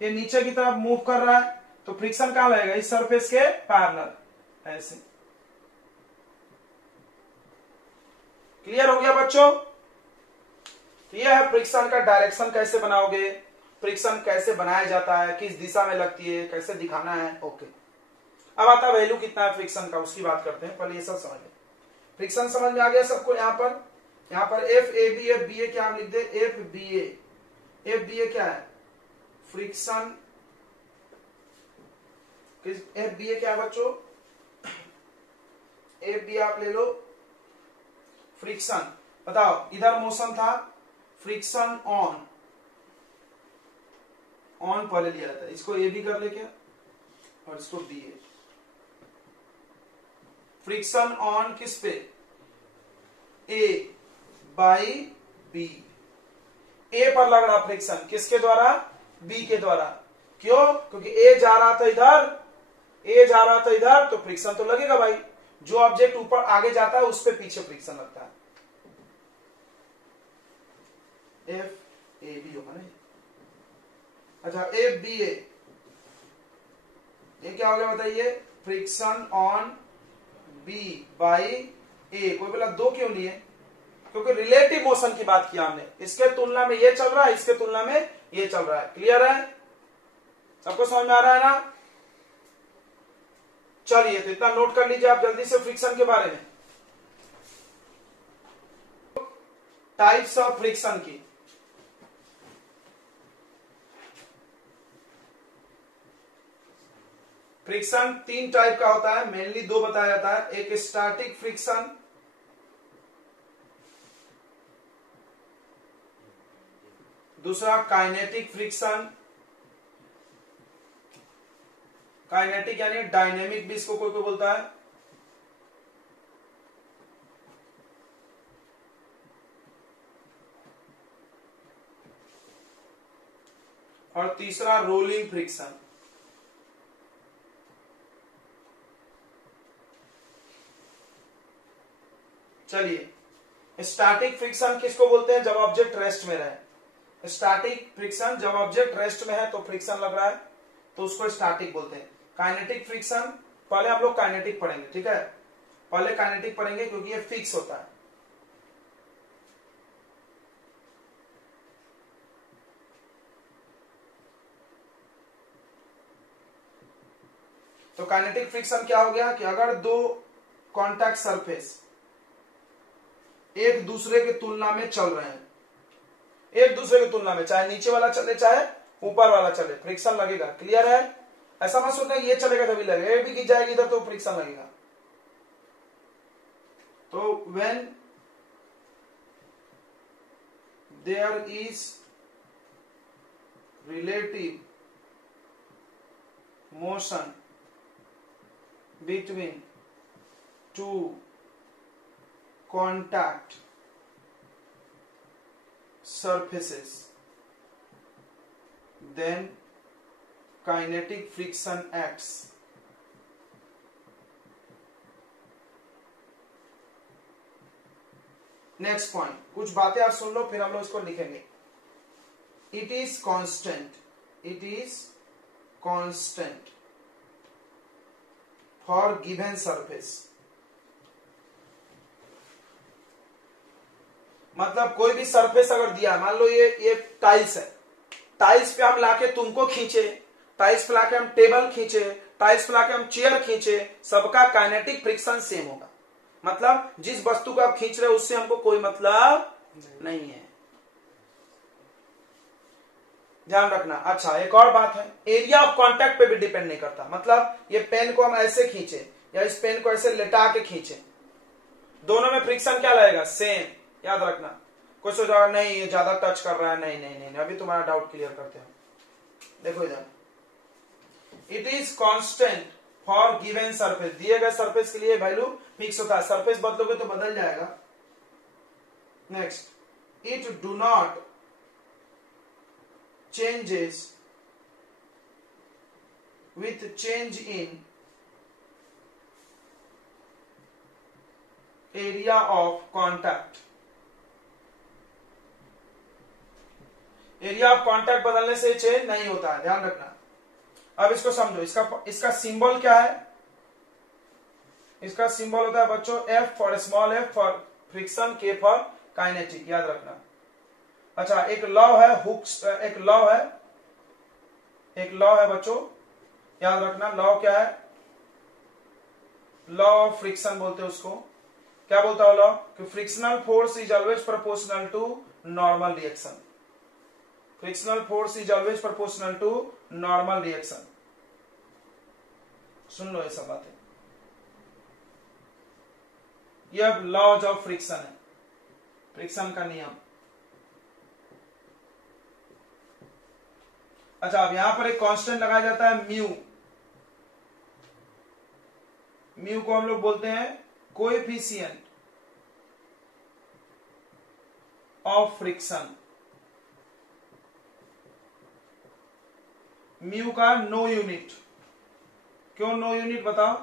ये नीचे की तरफ मूव कर रहा है, तो फ्रिक्शन कहां लगेगा, इस सरफेस के पैरेलल, ऐसे। क्लियर हो गया बच्चों। तो यह है फ्रिक्शन का डायरेक्शन, कैसे बनाओगे, फ्रिक्शन कैसे बनाया जाता है, किस दिशा में लगती है, कैसे दिखाना है, ओके। अब आता वैल्यू कितना है फ्रिक्शन का, उसकी बात करते हैं, पहले ये सब समझ लें। फ्रिक्शन समझ में आ गया सबको। यहाँ पर F A B, F B A क्या हम लिख दे, F B A. F B A क्या है, फ्रिक्शन। एफ बी ए क्या है बच्चों, एफ बी आप ले लो, फ्रिक्शन। बताओ, इधर मोशन था, फ्रिक्शन ऑन, ऑन पहले लिया जाता है, इसको ए बी कर ले क्या, और इसको बी ए। फ्रिक्शन ऑन किस पे, ए बाई बी, ए पर लग रहा फ्रिक्शन, किसके द्वारा, बी के द्वारा। क्यों, क्योंकि ए जा रहा था इधर, ए जा रहा था इधर, तो फ्रिक्शन तो लगेगा भाई, जो ऑब्जेक्ट ऊपर आगे जाता है उस पे पीछे फ्रिक्शन लगता है। एफ ए बी होगा ना, अच्छा एफ बी ए, ये क्या हो गया बताइए, फ्रिक्शन ऑन बी बाई ए। कोई बोला दो क्यों लिए, क्योंकि रिलेटिव मोशन की बात किया हमने, इसके तुलना में ये चल रहा है, इसके तुलना में ये चल रहा है। क्लियर है, सबको समझ में आ रहा है ना। चलिए तो इतना नोट कर लीजिए आप जल्दी से फ्रिक्शन के बारे में, टाइप्स ऑफ फ्रिक्शन की। फ्रिक्शन तीन टाइप का होता है, मेनली दो बताया जाता है, एक स्टैटिक फ्रिक्शन, दूसरा काइनेटिक फ्रिक्शन। काइनेटिक यानी डायनेमिक भी इसको कोई कोई बोलता है, और तीसरा रोलिंग फ्रिक्शन। चलिए, स्टैटिक फ्रिक्शन किसको बोलते हैं, जब ऑब्जेक्ट रेस्ट में रहे। स्टैटिक फ्रिक्शन, जब ऑब्जेक्ट रेस्ट में है तो फ्रिक्शन लग रहा है, तो उसको स्टैटिक बोलते हैं। काइनेटिक फ्रिक्शन, पहले हम लोग काइनेटिक पढ़ेंगे, ठीक है, पहले काइनेटिक पढ़ेंगे क्योंकि ये फिक्स होता है। तो काइनेटिक फ्रिक्शन क्या हो गया कि अगर दो कॉन्टैक्ट सरफेस एक दूसरे की तुलना में चल रहे हैं, एक दूसरे की तुलना में, चाहे नीचे वाला चले चाहे ऊपर वाला चले, फ्रिक्शन लगेगा। क्लियर है, ऐसा मत सोचना ये चलेगा तभी लगेगा, ये भी गिर जाएगी इधर तो फ्रिक्शन लगेगा। तो when there is relative motion between two contact surfaces, then kinetic friction acts. Next point, कुछ बातें आप सुन लो फिर हम लोग इसको लिखेंगे. It is constant for given surface. मतलब कोई भी सरफेस अगर दिया, मान लो ये टाइल्स है, टाइल्स पे हम लाके तुमको खींचे, टाइल्स पे लाके हम टेबल खींचे, टाइल्स पे लाके हम चेयर खींचे, सबका काइनेटिक फ्रिक्शन सेम होगा. मतलब जिस वस्तु को आप खींच रहे हो उससे हमको कोई मतलब नहीं है, ध्यान रखना. अच्छा, एक और बात है, एरिया ऑफ कांटेक्ट पे भी डिपेंड नहीं करता. मतलब ये पेन को हम ऐसे खींचे या इस पेन को ऐसे लेटा के खींचे, दोनों में फ्रिक्शन क्या लगेगा? सेम. याद रखना. कुछ सोचा नहीं ये ज्यादा टच कर रहा है, नहीं नहीं नहीं, अभी तुम्हारा डाउट क्लियर करते हैं. देखो इधर, it is constant for given surface. दिए गए सरफेस के लिए वैल्यू फिक्स होता है. सरफेस बदलोगे तो बदल जाएगा. Next, it do not changes with change in area of contact. Area of contact बदलने से चेंज नहीं होता है, ध्यान रखना. अब इसको समझो, इसका सिंबल क्या है? इसका सिंबल होता है बच्चों F for small f for friction, K for kinetic. याद रखना. अच्छा, एक लॉ है हुक्स, एक लॉ है बच्चों, याद रखना. लॉ क्या है? लॉ ऑफ फ्रिक्शन बोलते हैं उसको. क्या बोलता है लॉ? कि frictional force is always proportional to normal reaction. Frictional force is always proportional to normal reaction. सुन लो ये सब बातें. यह लॉज ऑफ फ्रिक्शन है, फ्रिक्शन का नियम. अच्छा, अब यहां पर एक कांस्टेंट लगाया जाता है म्यू. म्यू को हम लोग बोलते हैं कोएफिशिएंट ऑफ फ्रिक्शन. म्यू का नो यूनिट. क्यों नो यूनिट बताओ?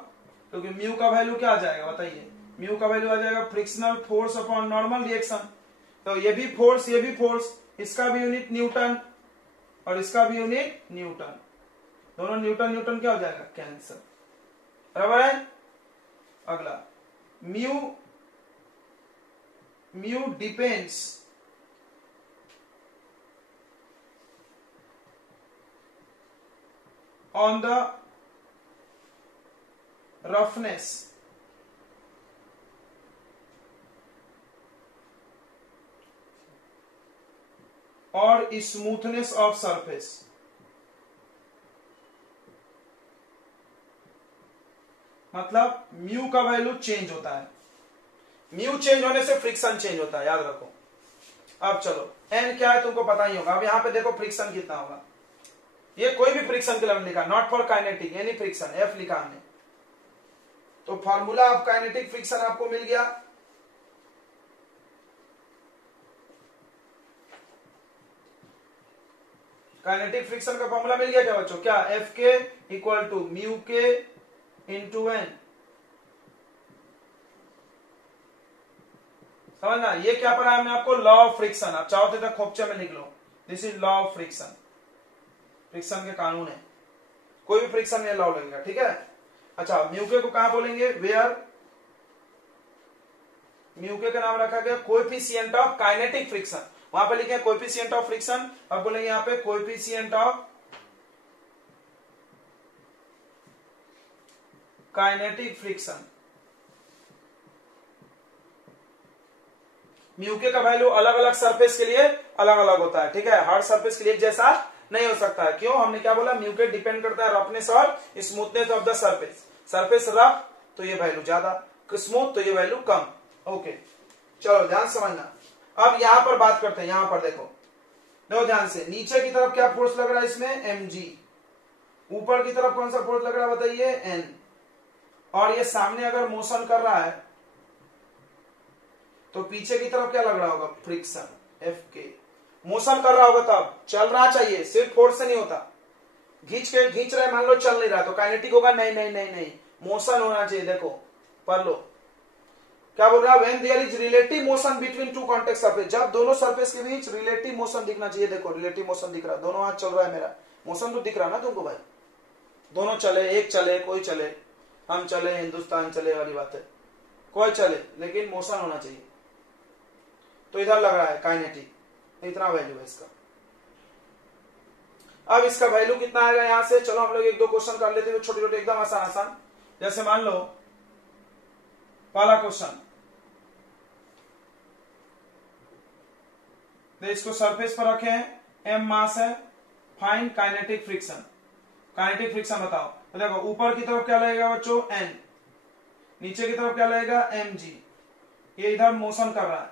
क्योंकि म्यू का वैल्यू क्या आ जाएगा बताइए? म्यू का वैल्यू आ जाएगा frictional force upon normal reaction. तो ये भी फोर्स, ये भी फोर्स, इसका भी यूनिट न्यूटन और इसका भी यूनिट न्यूटन. दोनों न्यूटन न्यूटन क्या हो जाएगा? कैंसर. बराबर है. अगला, mu depends on the roughness और smoothness of surface. मतलब म्यू का वैल्यू चेंज होता है. म्यू चेंज होने से फ्रिक्शन चेंज होता है, याद रखो. अब चलो, एन क्या है तुमको पता ही होगा. अब यहां पे देखो फ्रिक्शन कितना होगा. ये कोई भी फ्रिक्शन के लिए लिखा, not for kinetic, any friction, F लिखा हमने. तो फार्मूला ऑफ काइनेटिक फ्रिक्शन आपको मिल गया. काइनेटिक फ्रिक्शन का फॉर्मूला मिल गया क्या बच्चों? क्या? एफ के इक्वल टू म्यू के इंटू एन. समझना. ये क्या पढ़ा हमने आपको? Law of friction. आप चाहो तो खोपचे में लिख लो, this is law of friction. Friction के कानून है, कोई भी फ्रिक्शन में लॉ लगेगा. ठीक है. अच्छा, म्यूके को कहां बोलेंगे? वेयर म्यूके का नाम रखा गया कोएफिशिएंट ऑफ काइनेटिक फ्रिक्शन. वहां पे लिखे कोएफिशिएंट ऑफ फ्रिक्शन, अब बोलेंगे यहां पे कोएफिशिएंट ऑफ काइनेटिक फ्रिक्शन. म्यूके का वैल्यू अलग अलग सरफेस के लिए अलग अलग होता है. ठीक है. हर सरफेस के लिए एक जैसा नहीं हो सकता है. क्यों? हमने क्या बोला? म्यूके डिपेंड करता है रफनेस और smoothness of the surface. Surface rough तो ये वैल्यू ज्यादा, स्मूथ तो ये वैल्यू कम. ओके, चलो ध्यान समझना. अब यहां पर बात करते हैं, यहां पर देखो ध्यान से, नीचे की तरफ क्या फोर्स लग रहा है इसमें, mg, ऊपर की तरफ कौन सा फोर्स लग रहा है बताइए, n, और ये सामने अगर मोशन कर रहा है तो पीछे की तरफ क्या लग रहा होगा, फ्रिक्शन, Fk, मोशन कर रहा होगा तब चल रहा चाहिए, सिर्फ फोर्स से नहीं होता, खींच रहे मान लो चल नहीं रहा तो काइनेटिक होगा, नहीं नहीं नहीं नहीं, मोशन होना चाहिए, देखो पढ़ लो क्या बोल रहा है, when there is relative motion between two contact surface, जब दोनों सरफेस के बीच रिलेटिव मोशन दिखना चाहिए, देखो रिलेटिव मोशन दिख रहा है, दोनों हाथ चल रहा है मेरा, मोशन तो दिख रहा है ना तुमको भाई, दोनों चले, एक चले, कोई चले, हम चले, हिंदुस्तान चले वाली बात है, कोई चले लेकिन मोशन होना चाहिए, तो इधर लग रहा है काइनेटिक, इतना वैल्यू है इसका। अब इसका वैल्यू कितना आएगा यहां से, चलो हम लोग एक दो क्वेश्चन कर लेते हैं छोटे छोटे एकदम आसान आसान, जैसे मान लो पहला क्वेश्चन, तो इसको सरफेस पर रखे हैं, m मास है, find kinetic friction, kinetic friction बताओ, तो देखो ऊपर की तरफ क्या लगेगा बच्चों, n, नीचे की तरफ क्या लगेगा, mg, ये इधर मोशन कर रहा है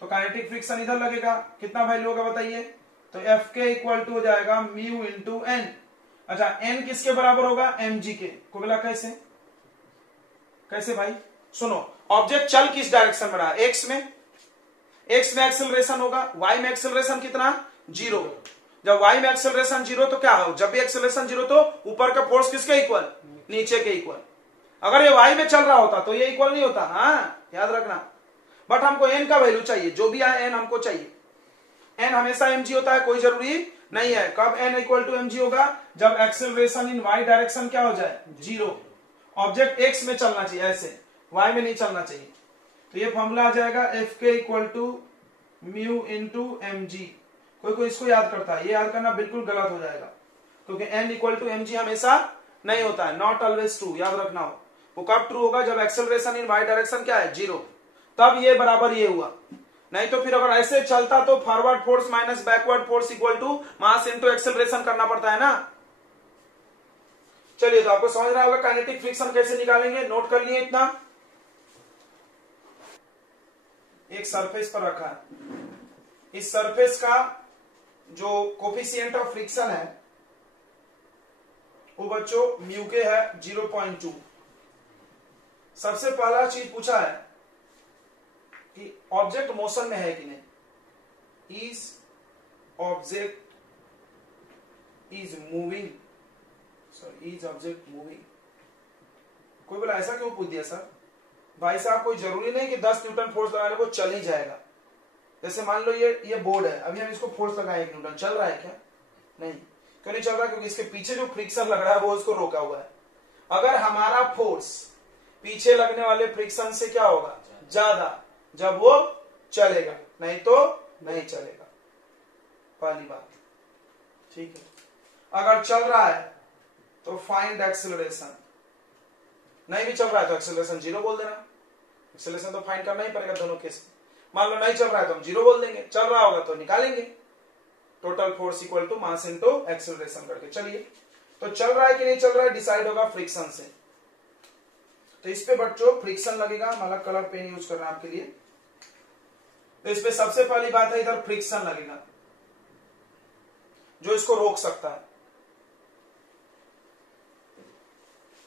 तो काइनेटिक फ्रिक्शन इधर लगेगा, कितना वैल्यू होगा बताइए, तो Fk इक्वल टू हो जाएगा म्यू इंटू n, अच्छा n किसके बराबर होगा, mg के, को बोला कैसे, कैसे भाई, सुनो ऑब्जेक्ट चल किस डायरेक्शन में रहा है, x में एक्सेलरेशन होगा, y में एक्सेलरेशन कितना, 0, जब y में एक्सेलरेशन 0 तो क्या हो, जब भी एक्सेलरेशन 0 तो ऊपर का फोर्स किसके इक्वल, नीचे के इक्वल, अगर ये y में चल रहा होता तो ये इक्वल नहीं होता, हाँ याद रखना, बट हमको n का वैल्यू चाहिए, जो भी आए n हमको चाहिए, n हमेशा mg होता है, कोई जरूरी नहीं है, कब n इक्वल टू mg होगा, जब एक्सेलरेशन इन y डायरेक्शन क्या हो जाए, 0, ऑब्जेक्ट x में चलना चाहिए ऐसे, y में नहीं चलना चाहिए, तो ये फॉर्मूला आ जाएगा Fk equal to mu into mg, कोई इसको याद करता है, ये याद करना बिल्कुल गलत हो जाएगा, क्योंकि n इक्वल टू mg हमेशा नहीं होता है, नॉट ऑलवेज ट्रू, याद रखना हो, वो कब ट्रू होगा, जब एक्सेलरेशन इन y डायरेक्शन क्या है, 0, तब ये बराबर ये हुआ, नहीं तो फिर अगर ऐसे चलता तो forward force minus backward force equal to mass into acceleration करना पड़ता है ना। चलिए तो आपको समझ रहा होगा काइनेटिक फ्रिक्शन कैसे निकालेंगे, नोट कर लिए इतना, एक सरफेस पर रखा है, इस सरफेस का जो कोफिशिएंट ऑफ फ्रिक्शन है वो बच्चों म्यू के है 0.2, सबसे पहला चीज पूछा है कि ऑब्जेक्ट मोशन में है कि नहीं, is object is moving, sorry is object moving, कोई बोला ऐसा क्यों पूछ दिया सर, भाई साहब कोई जरूरी नहीं कि 10 न्यूटन फोर्स लगाने को चल ही जाएगा, जैसे मान लो ये बोर्ड है, अभी हम इसको फोर्स लगाए 1 न्यूटन, चल रहा है क्या, नहीं, क्यों नहीं चल रहा, क्योंकि इसके पीछे जो फ्रिक्शन लग रहा है वो उसको रोका हुआ है, अगर हमारा फोर्स पीछे लगने वाले फ्रिक्शन से क्या होगा, ज्यादा, जब वो चलेगा, नहीं तो नहीं चलेगा, पहली बात, ठीक है। अगर चल रहा है तो फाइंड एक्सेलरेशन, नहीं भी चल रहा है तो एक्सेलरेशन 0 बोल देना, एक्सेलरेशन तो फाइंड करना ही पड़ेगा दोनों केस में, मान लो नहीं चल रहा है तो हम 0 बोल देंगे, चल रहा होगा तो निकालेंगे, total force equal to mass into acceleration करके। चलिए तो चल रहा है कि नहीं चल रहा है डिसाइड होगा फ्रिक्शन से, तो इस पे बच्चों फ्रिक्शन लगेगा, हम अलग कलर पेन यूज कर रहे हैं आपके लिए, तो इस पे सबसे पहली बात है इधर फ्रिक्शन लगेगा जो इसको रोक सकता है,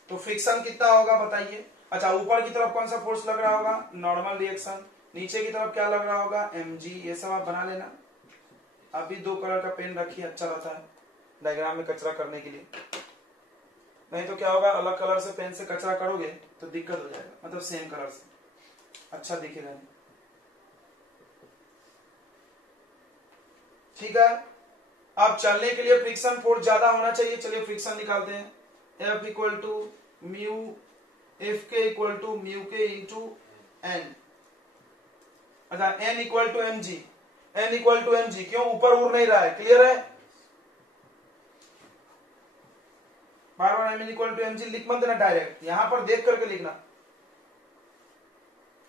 तो फ्रिक्शन कितना होगा बताइए, अच्छा ऊपर की तरफ कौन सा फोर्स लग रहा होगा, नॉर्मल रिएक्शन, नीचे की तरफ क्या लग रहा होगा, mg, ये सब आप बना लेना, अभी 2 कलर का पेन रखिए, अच्छा रहता है डायग्राम में कचरा करने के लिए, नहीं तो क्या होगा अलग कलर से पेन से कचरा करोगे तो दिक्कत हो जाएगा, मतलब सेम कलर से अच्छा दिखेगा नहीं, ठीक है। अब चलने के लिए फ्रिक्शन फोर्स ज्यादा होना चाहिए, चलिए फ्रिक्शन निकालते हैं, F equal to mu, F के इक्वल टू म्यू के इंटू एन, अच्छा n equal to M G, n equal to M G, क्यों ऊपर उड़ नहीं रहा है, क्लियर है, बार बार m equal to M G लिख मत देना, डायरेक्ट यहां पर देख करके लिखना।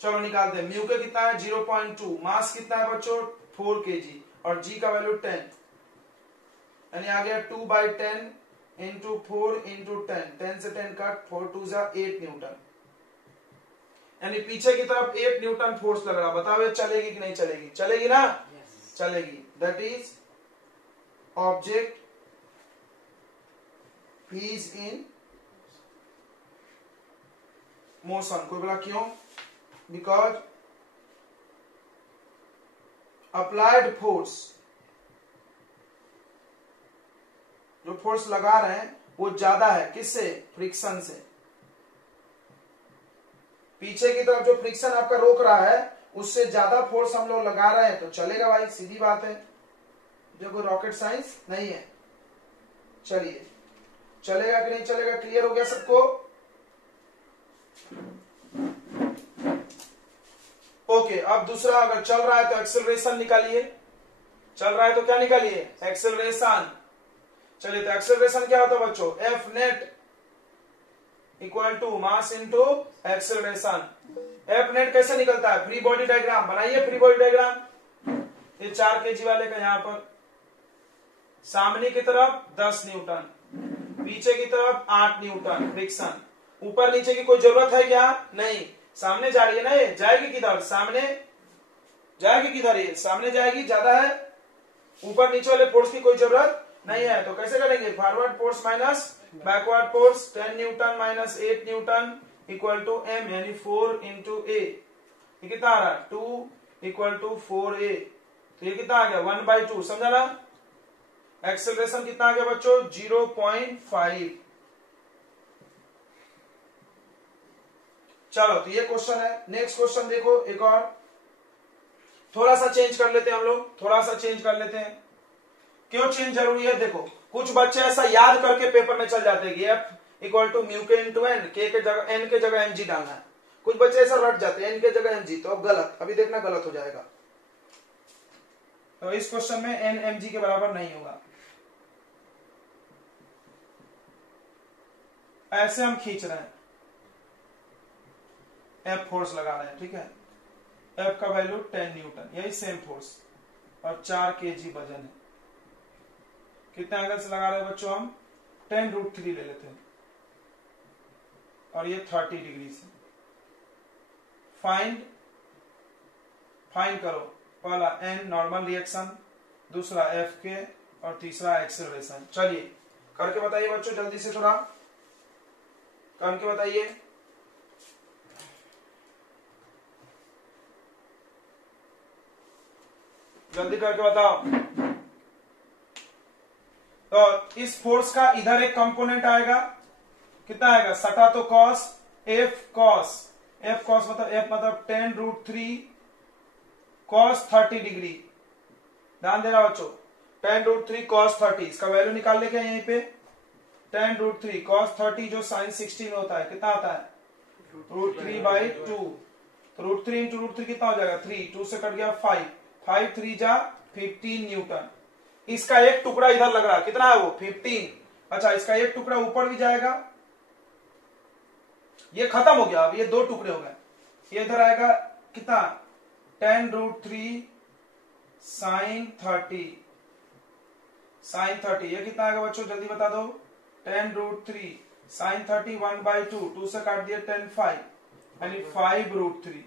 चलो निकालते हैं, म्यू के कितना है 0.2, मास कितना है बच्चों 4 kg, और g का वैल्यू 10, यानी आ गया 2/10 इंटू 4 इंटू 10, 10 से 10 कट, 4 2 जा 8 न्यूटन, यानी पीछे की तरफ 8 न्यूटन फोर्स लग रहा, बताओ ये चलेगी कि नहीं चलेगी? चलेगी ना? चलेगी। That is object is in motion. कोई बोला क्यों? बिकॉज अप्लाइड फोर्स, जो फोर्स लगा रहे हैं वो ज्यादा है, किससे? फ्रिक्शन से। पीछे की तरफ जो फ्रिक्शन आपका रोक रहा है उससे ज्यादा फोर्स हम लोग लगा रहे हैं तो चलेगा भाई, सीधी बात है, जो कोई रॉकेट साइंस नहीं है। चलिए, चलेगा कि नहीं चलेगा? क्लियर हो गया सबको? ओके, अब दूसरा, अगर चल रहा है तो एक्सेलरेशन निकालिए। चल रहा है तो क्या निकालिए? एक्सेलरेशन। चलिए, तो एक्सेलरेशन क्या होता है बच्चों? F net equal to mass into acceleration. F net कैसे निकलता है? फ्री बॉडी डायग्राम बनाइए। फ्री बॉडी डायग्राम ये 4 kg वाले का, यहां पर सामने की तरफ 10 न्यूटन, पीछे की तरफ 8 न्यूटन फ्रिक्शन। ऊपर नीचे की कोई जरूरत है क्या? नहीं। सामने जा रही है ना, ये जाएगी किधर? सामने जाएगी किधर? ये सामने जाएगी, ज्यादा है। ऊपर नीचे वाले फोर्स की कोई जरूरत नहीं है, तो कैसे करेंगे? Forward force minus backward force, 10 newton minus 8 newton equal to M, यानी 4 इंटू ए। ये कितना आ रहा है? 2 इक्वल टू 4a। तो ये कितना आ गया? 1/2। समझा ना? एक्सेलरेशन कितना आ गया बच्चों? 0.5। चलो, तो ये क्वेश्चन है। नेक्स्ट क्वेश्चन देखो, एक और थोड़ा सा चेंज कर लेते हैं हम लोग, थोड़ा सा चेंज कर लेते हैं। क्यों चेंज जरूरी है? देखो, कुछ बच्चे ऐसा याद करके पेपर में चल जाते हैं कि एफ इक्वल टू म्यू के इंटू एन, के जगह एन के जगह एम जी डालना है। कुछ बच्चे ऐसा रट जाते हैं एन के जगह एम जी, तो अब गलत, अभी देखना गलत हो जाएगा। तो इस क्वेश्चन में एन एम जी के बराबर नहीं होगा। ऐसे हम खींच रहे हैं, एफ फोर्स लगा रहे हैं, ठीक है। एफ का वैल्यू 10 न्यूटन, यही सेम फोर्स, और 4 kg वजन है। कितने एंगल से लगा रहे हैं बच्चों? हम 10√3 ले लेते हैं, और ये 30 डिग्री से। फाइंड करो, पहला एन नॉर्मल रिएक्शन, दूसरा एफ के, और तीसरा एक्सेलरेशन। चलिए करके बताइए बच्चों, जल्दी से थोड़ा करके बताइए। जल्दी करके बताओ। तो इस फोर्स का इधर एक कंपोनेंट आएगा, कितना आएगा? सटा तो कॉस, एफ कॉस मतलब एफ मतलब 10√3 कॉस 30 डिग्री। ध्यान देना बच्चों, 10√3 कॉस 30, इसका वैल्यू निकाल लेंगे यहीं पे। 10√3 कॉस 30 जो साइन 60 में होता है, कितना आता है? √3/2। तो √3 इंटू √3 कितना हो जाएगा? 3, 2 से कट गया 5, 5 3 जा 15 न्यूटन। इसका एक टुकड़ा इधर लग रहा है, कितना है वो? 15। अच्छा, इसका एक टुकड़ा ऊपर भी जाएगा, ये खत्म हो गया, अब ये 2 टुकड़े हो गए। ये इधर आएगा कितना? 10√3 साइन 30, ये कितना आएगा बच्चों? जल्दी बता दो। 10√3 साइन 30 1/2, 2 से काट दिया 10 5, यानी 5√3।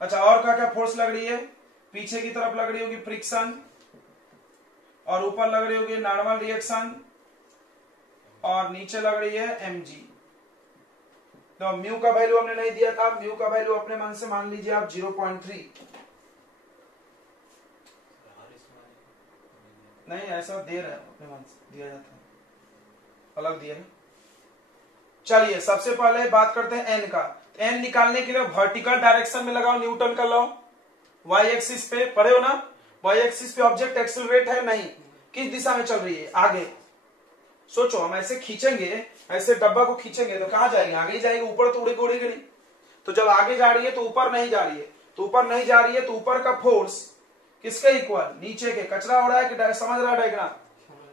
अच्छा, और क्या फोर्स लग रही है? पीछे की तरफ लग रही होगी फ्रिक्शन, और ऊपर लग रही होगी नॉर्मल रिएक्शन, और नीचे लग रही है एमजी। तो म्यू का वैल्यू हमने नहीं दिया था, म्यू का वैल्यू अपने मन से मान लीजिए आप 0.3। नहीं, ऐसा दे रहे अपने मन से दिया जाता है, अलग दिया है। चलिए सबसे पहले बात करते हैं एन का। एन निकालने के लिए वर्टिकल डायरेक्शन में लगाओ न्यूटन का लॉ। वाई एक्सिस पे पढ़े हो ना? वाई एक्सिस पे ऑब्जेक्ट एक्सेलरेट है नहीं, किस दिशा में चल रही है? आगे। सोचो, हम ऐसे खींचेंगे, ऐसे डब्बा को खींचेंगे तो कहां जाएगी? आगे ही जाएगी, ऊपर तो उड़ेगी नहीं। तो जब आगे जा रही है तो ऊपर नहीं जा रही है, तो ऊपर नहीं जा रही है तो ऊपर का फोर्स किसके इक्वल? नीचे के। कचरा हो रहा है कि समझ रहा है डायग्राम?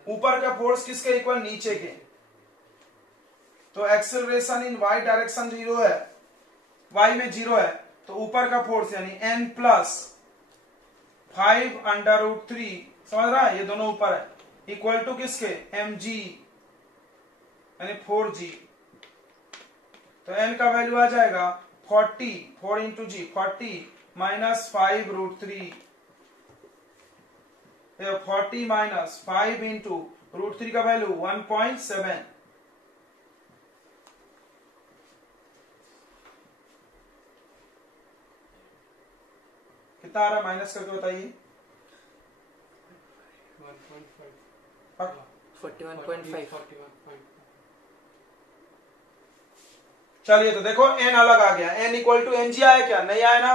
ऊपर का फोर्स किसके इक्वल? नीचे के। तो एक्सेलरेशन इन वाई डायरेक्शन 0 है, वाई में 0 है, तो ऊपर का फोर्स यानी n प्लस 5√3, समझ रहा है? ये दोनों ऊपर है, इक्वल टू किसके? mg, यानी 4g। तो n का वैल्यू आ जाएगा 40, 4 इंटू जी 40 माइनस 5√3, 40 माइनस 5 इंटू √3 का वैल्यू 1.7। कितना आ रहा है माइनस करके बताइए। 41.5। चलिए तो देखो n अलग आ गया, n इक्वल टू mg आया क्या? नहीं आया ना,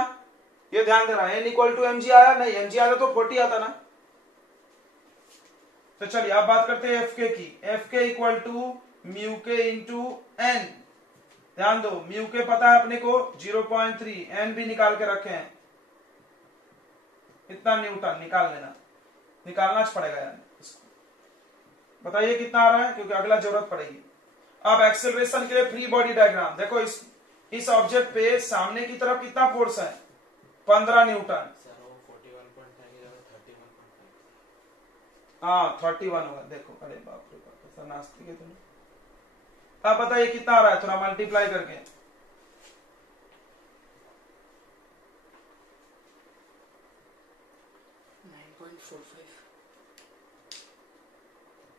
ये ध्यान देना। n इक्वल टू mg आया नहीं, mg आया तो 40 आता ना। तो चलिए अब बात करते हैं fk की। fk इक्वल टू म्यू के इंटू n। ध्यान दो, म्यू के पता है अपने को 0.3, n भी निकाल के रखे हैं, इतना न्यूटन निकाल लेना, निकालना पड़ेगा यार इसको। बताइए कितना आ रहा है, क्योंकि अगला जरूरत पड़ेगी। अब एक्सेलरेशन के लिए फ्री बॉडी डायग्राम देखो। इस ऑब्जेक्ट पे सामने की तरफ कितना फोर्स है? 15 न्यूटन। हाँ 31 होगा। देखो अरे बाप रे बाप, ऐसा नास्तिक है तुम। अब बताइए कितना आ रहा है, थोड़ा मल्टीप्लाई करके।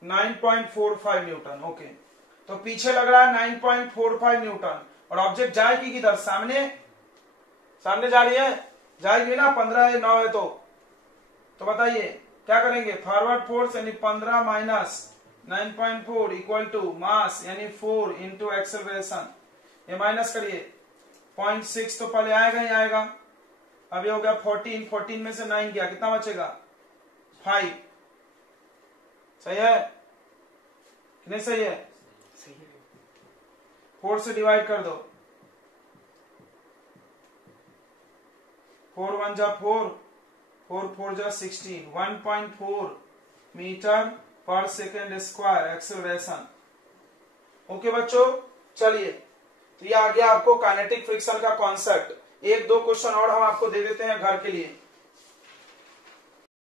9.45 न्यूटन। ओके, तो पीछे लग रहा है 9.45 न्यूटन, और ऑब्जेक्ट जाएगी किधर? सामने, सामने जा रही है, जाएगी ना। 15 9 है तो बताइए क्या करेंगे? फॉरवर्ड फोर्स यानी 15 माइनस 9.4 इक्वल टू मास यानी 4 इंटू एक्सेलरेशन। ये माइनस करिए, 0.6 तो पहले आएगा ही आएगा। अब ये हो गया 14, 14 में से 9 गया, कितना बचेगा? 5। सही है कि नहीं सही है? सही है। 4 से डिवाइड कर दो, 4 1 जा 4, 4 4 जा 16, 1.4 मीटर पर सेकेंड स्क्वायर एक्सेलरेशन। ओके बच्चों, चलिए तो ये आ गया आपको काइनेटिक फ्रिक्शन का कॉन्सेप्ट। एक दो क्वेश्चन और हम आपको दे देते हैं घर के लिए।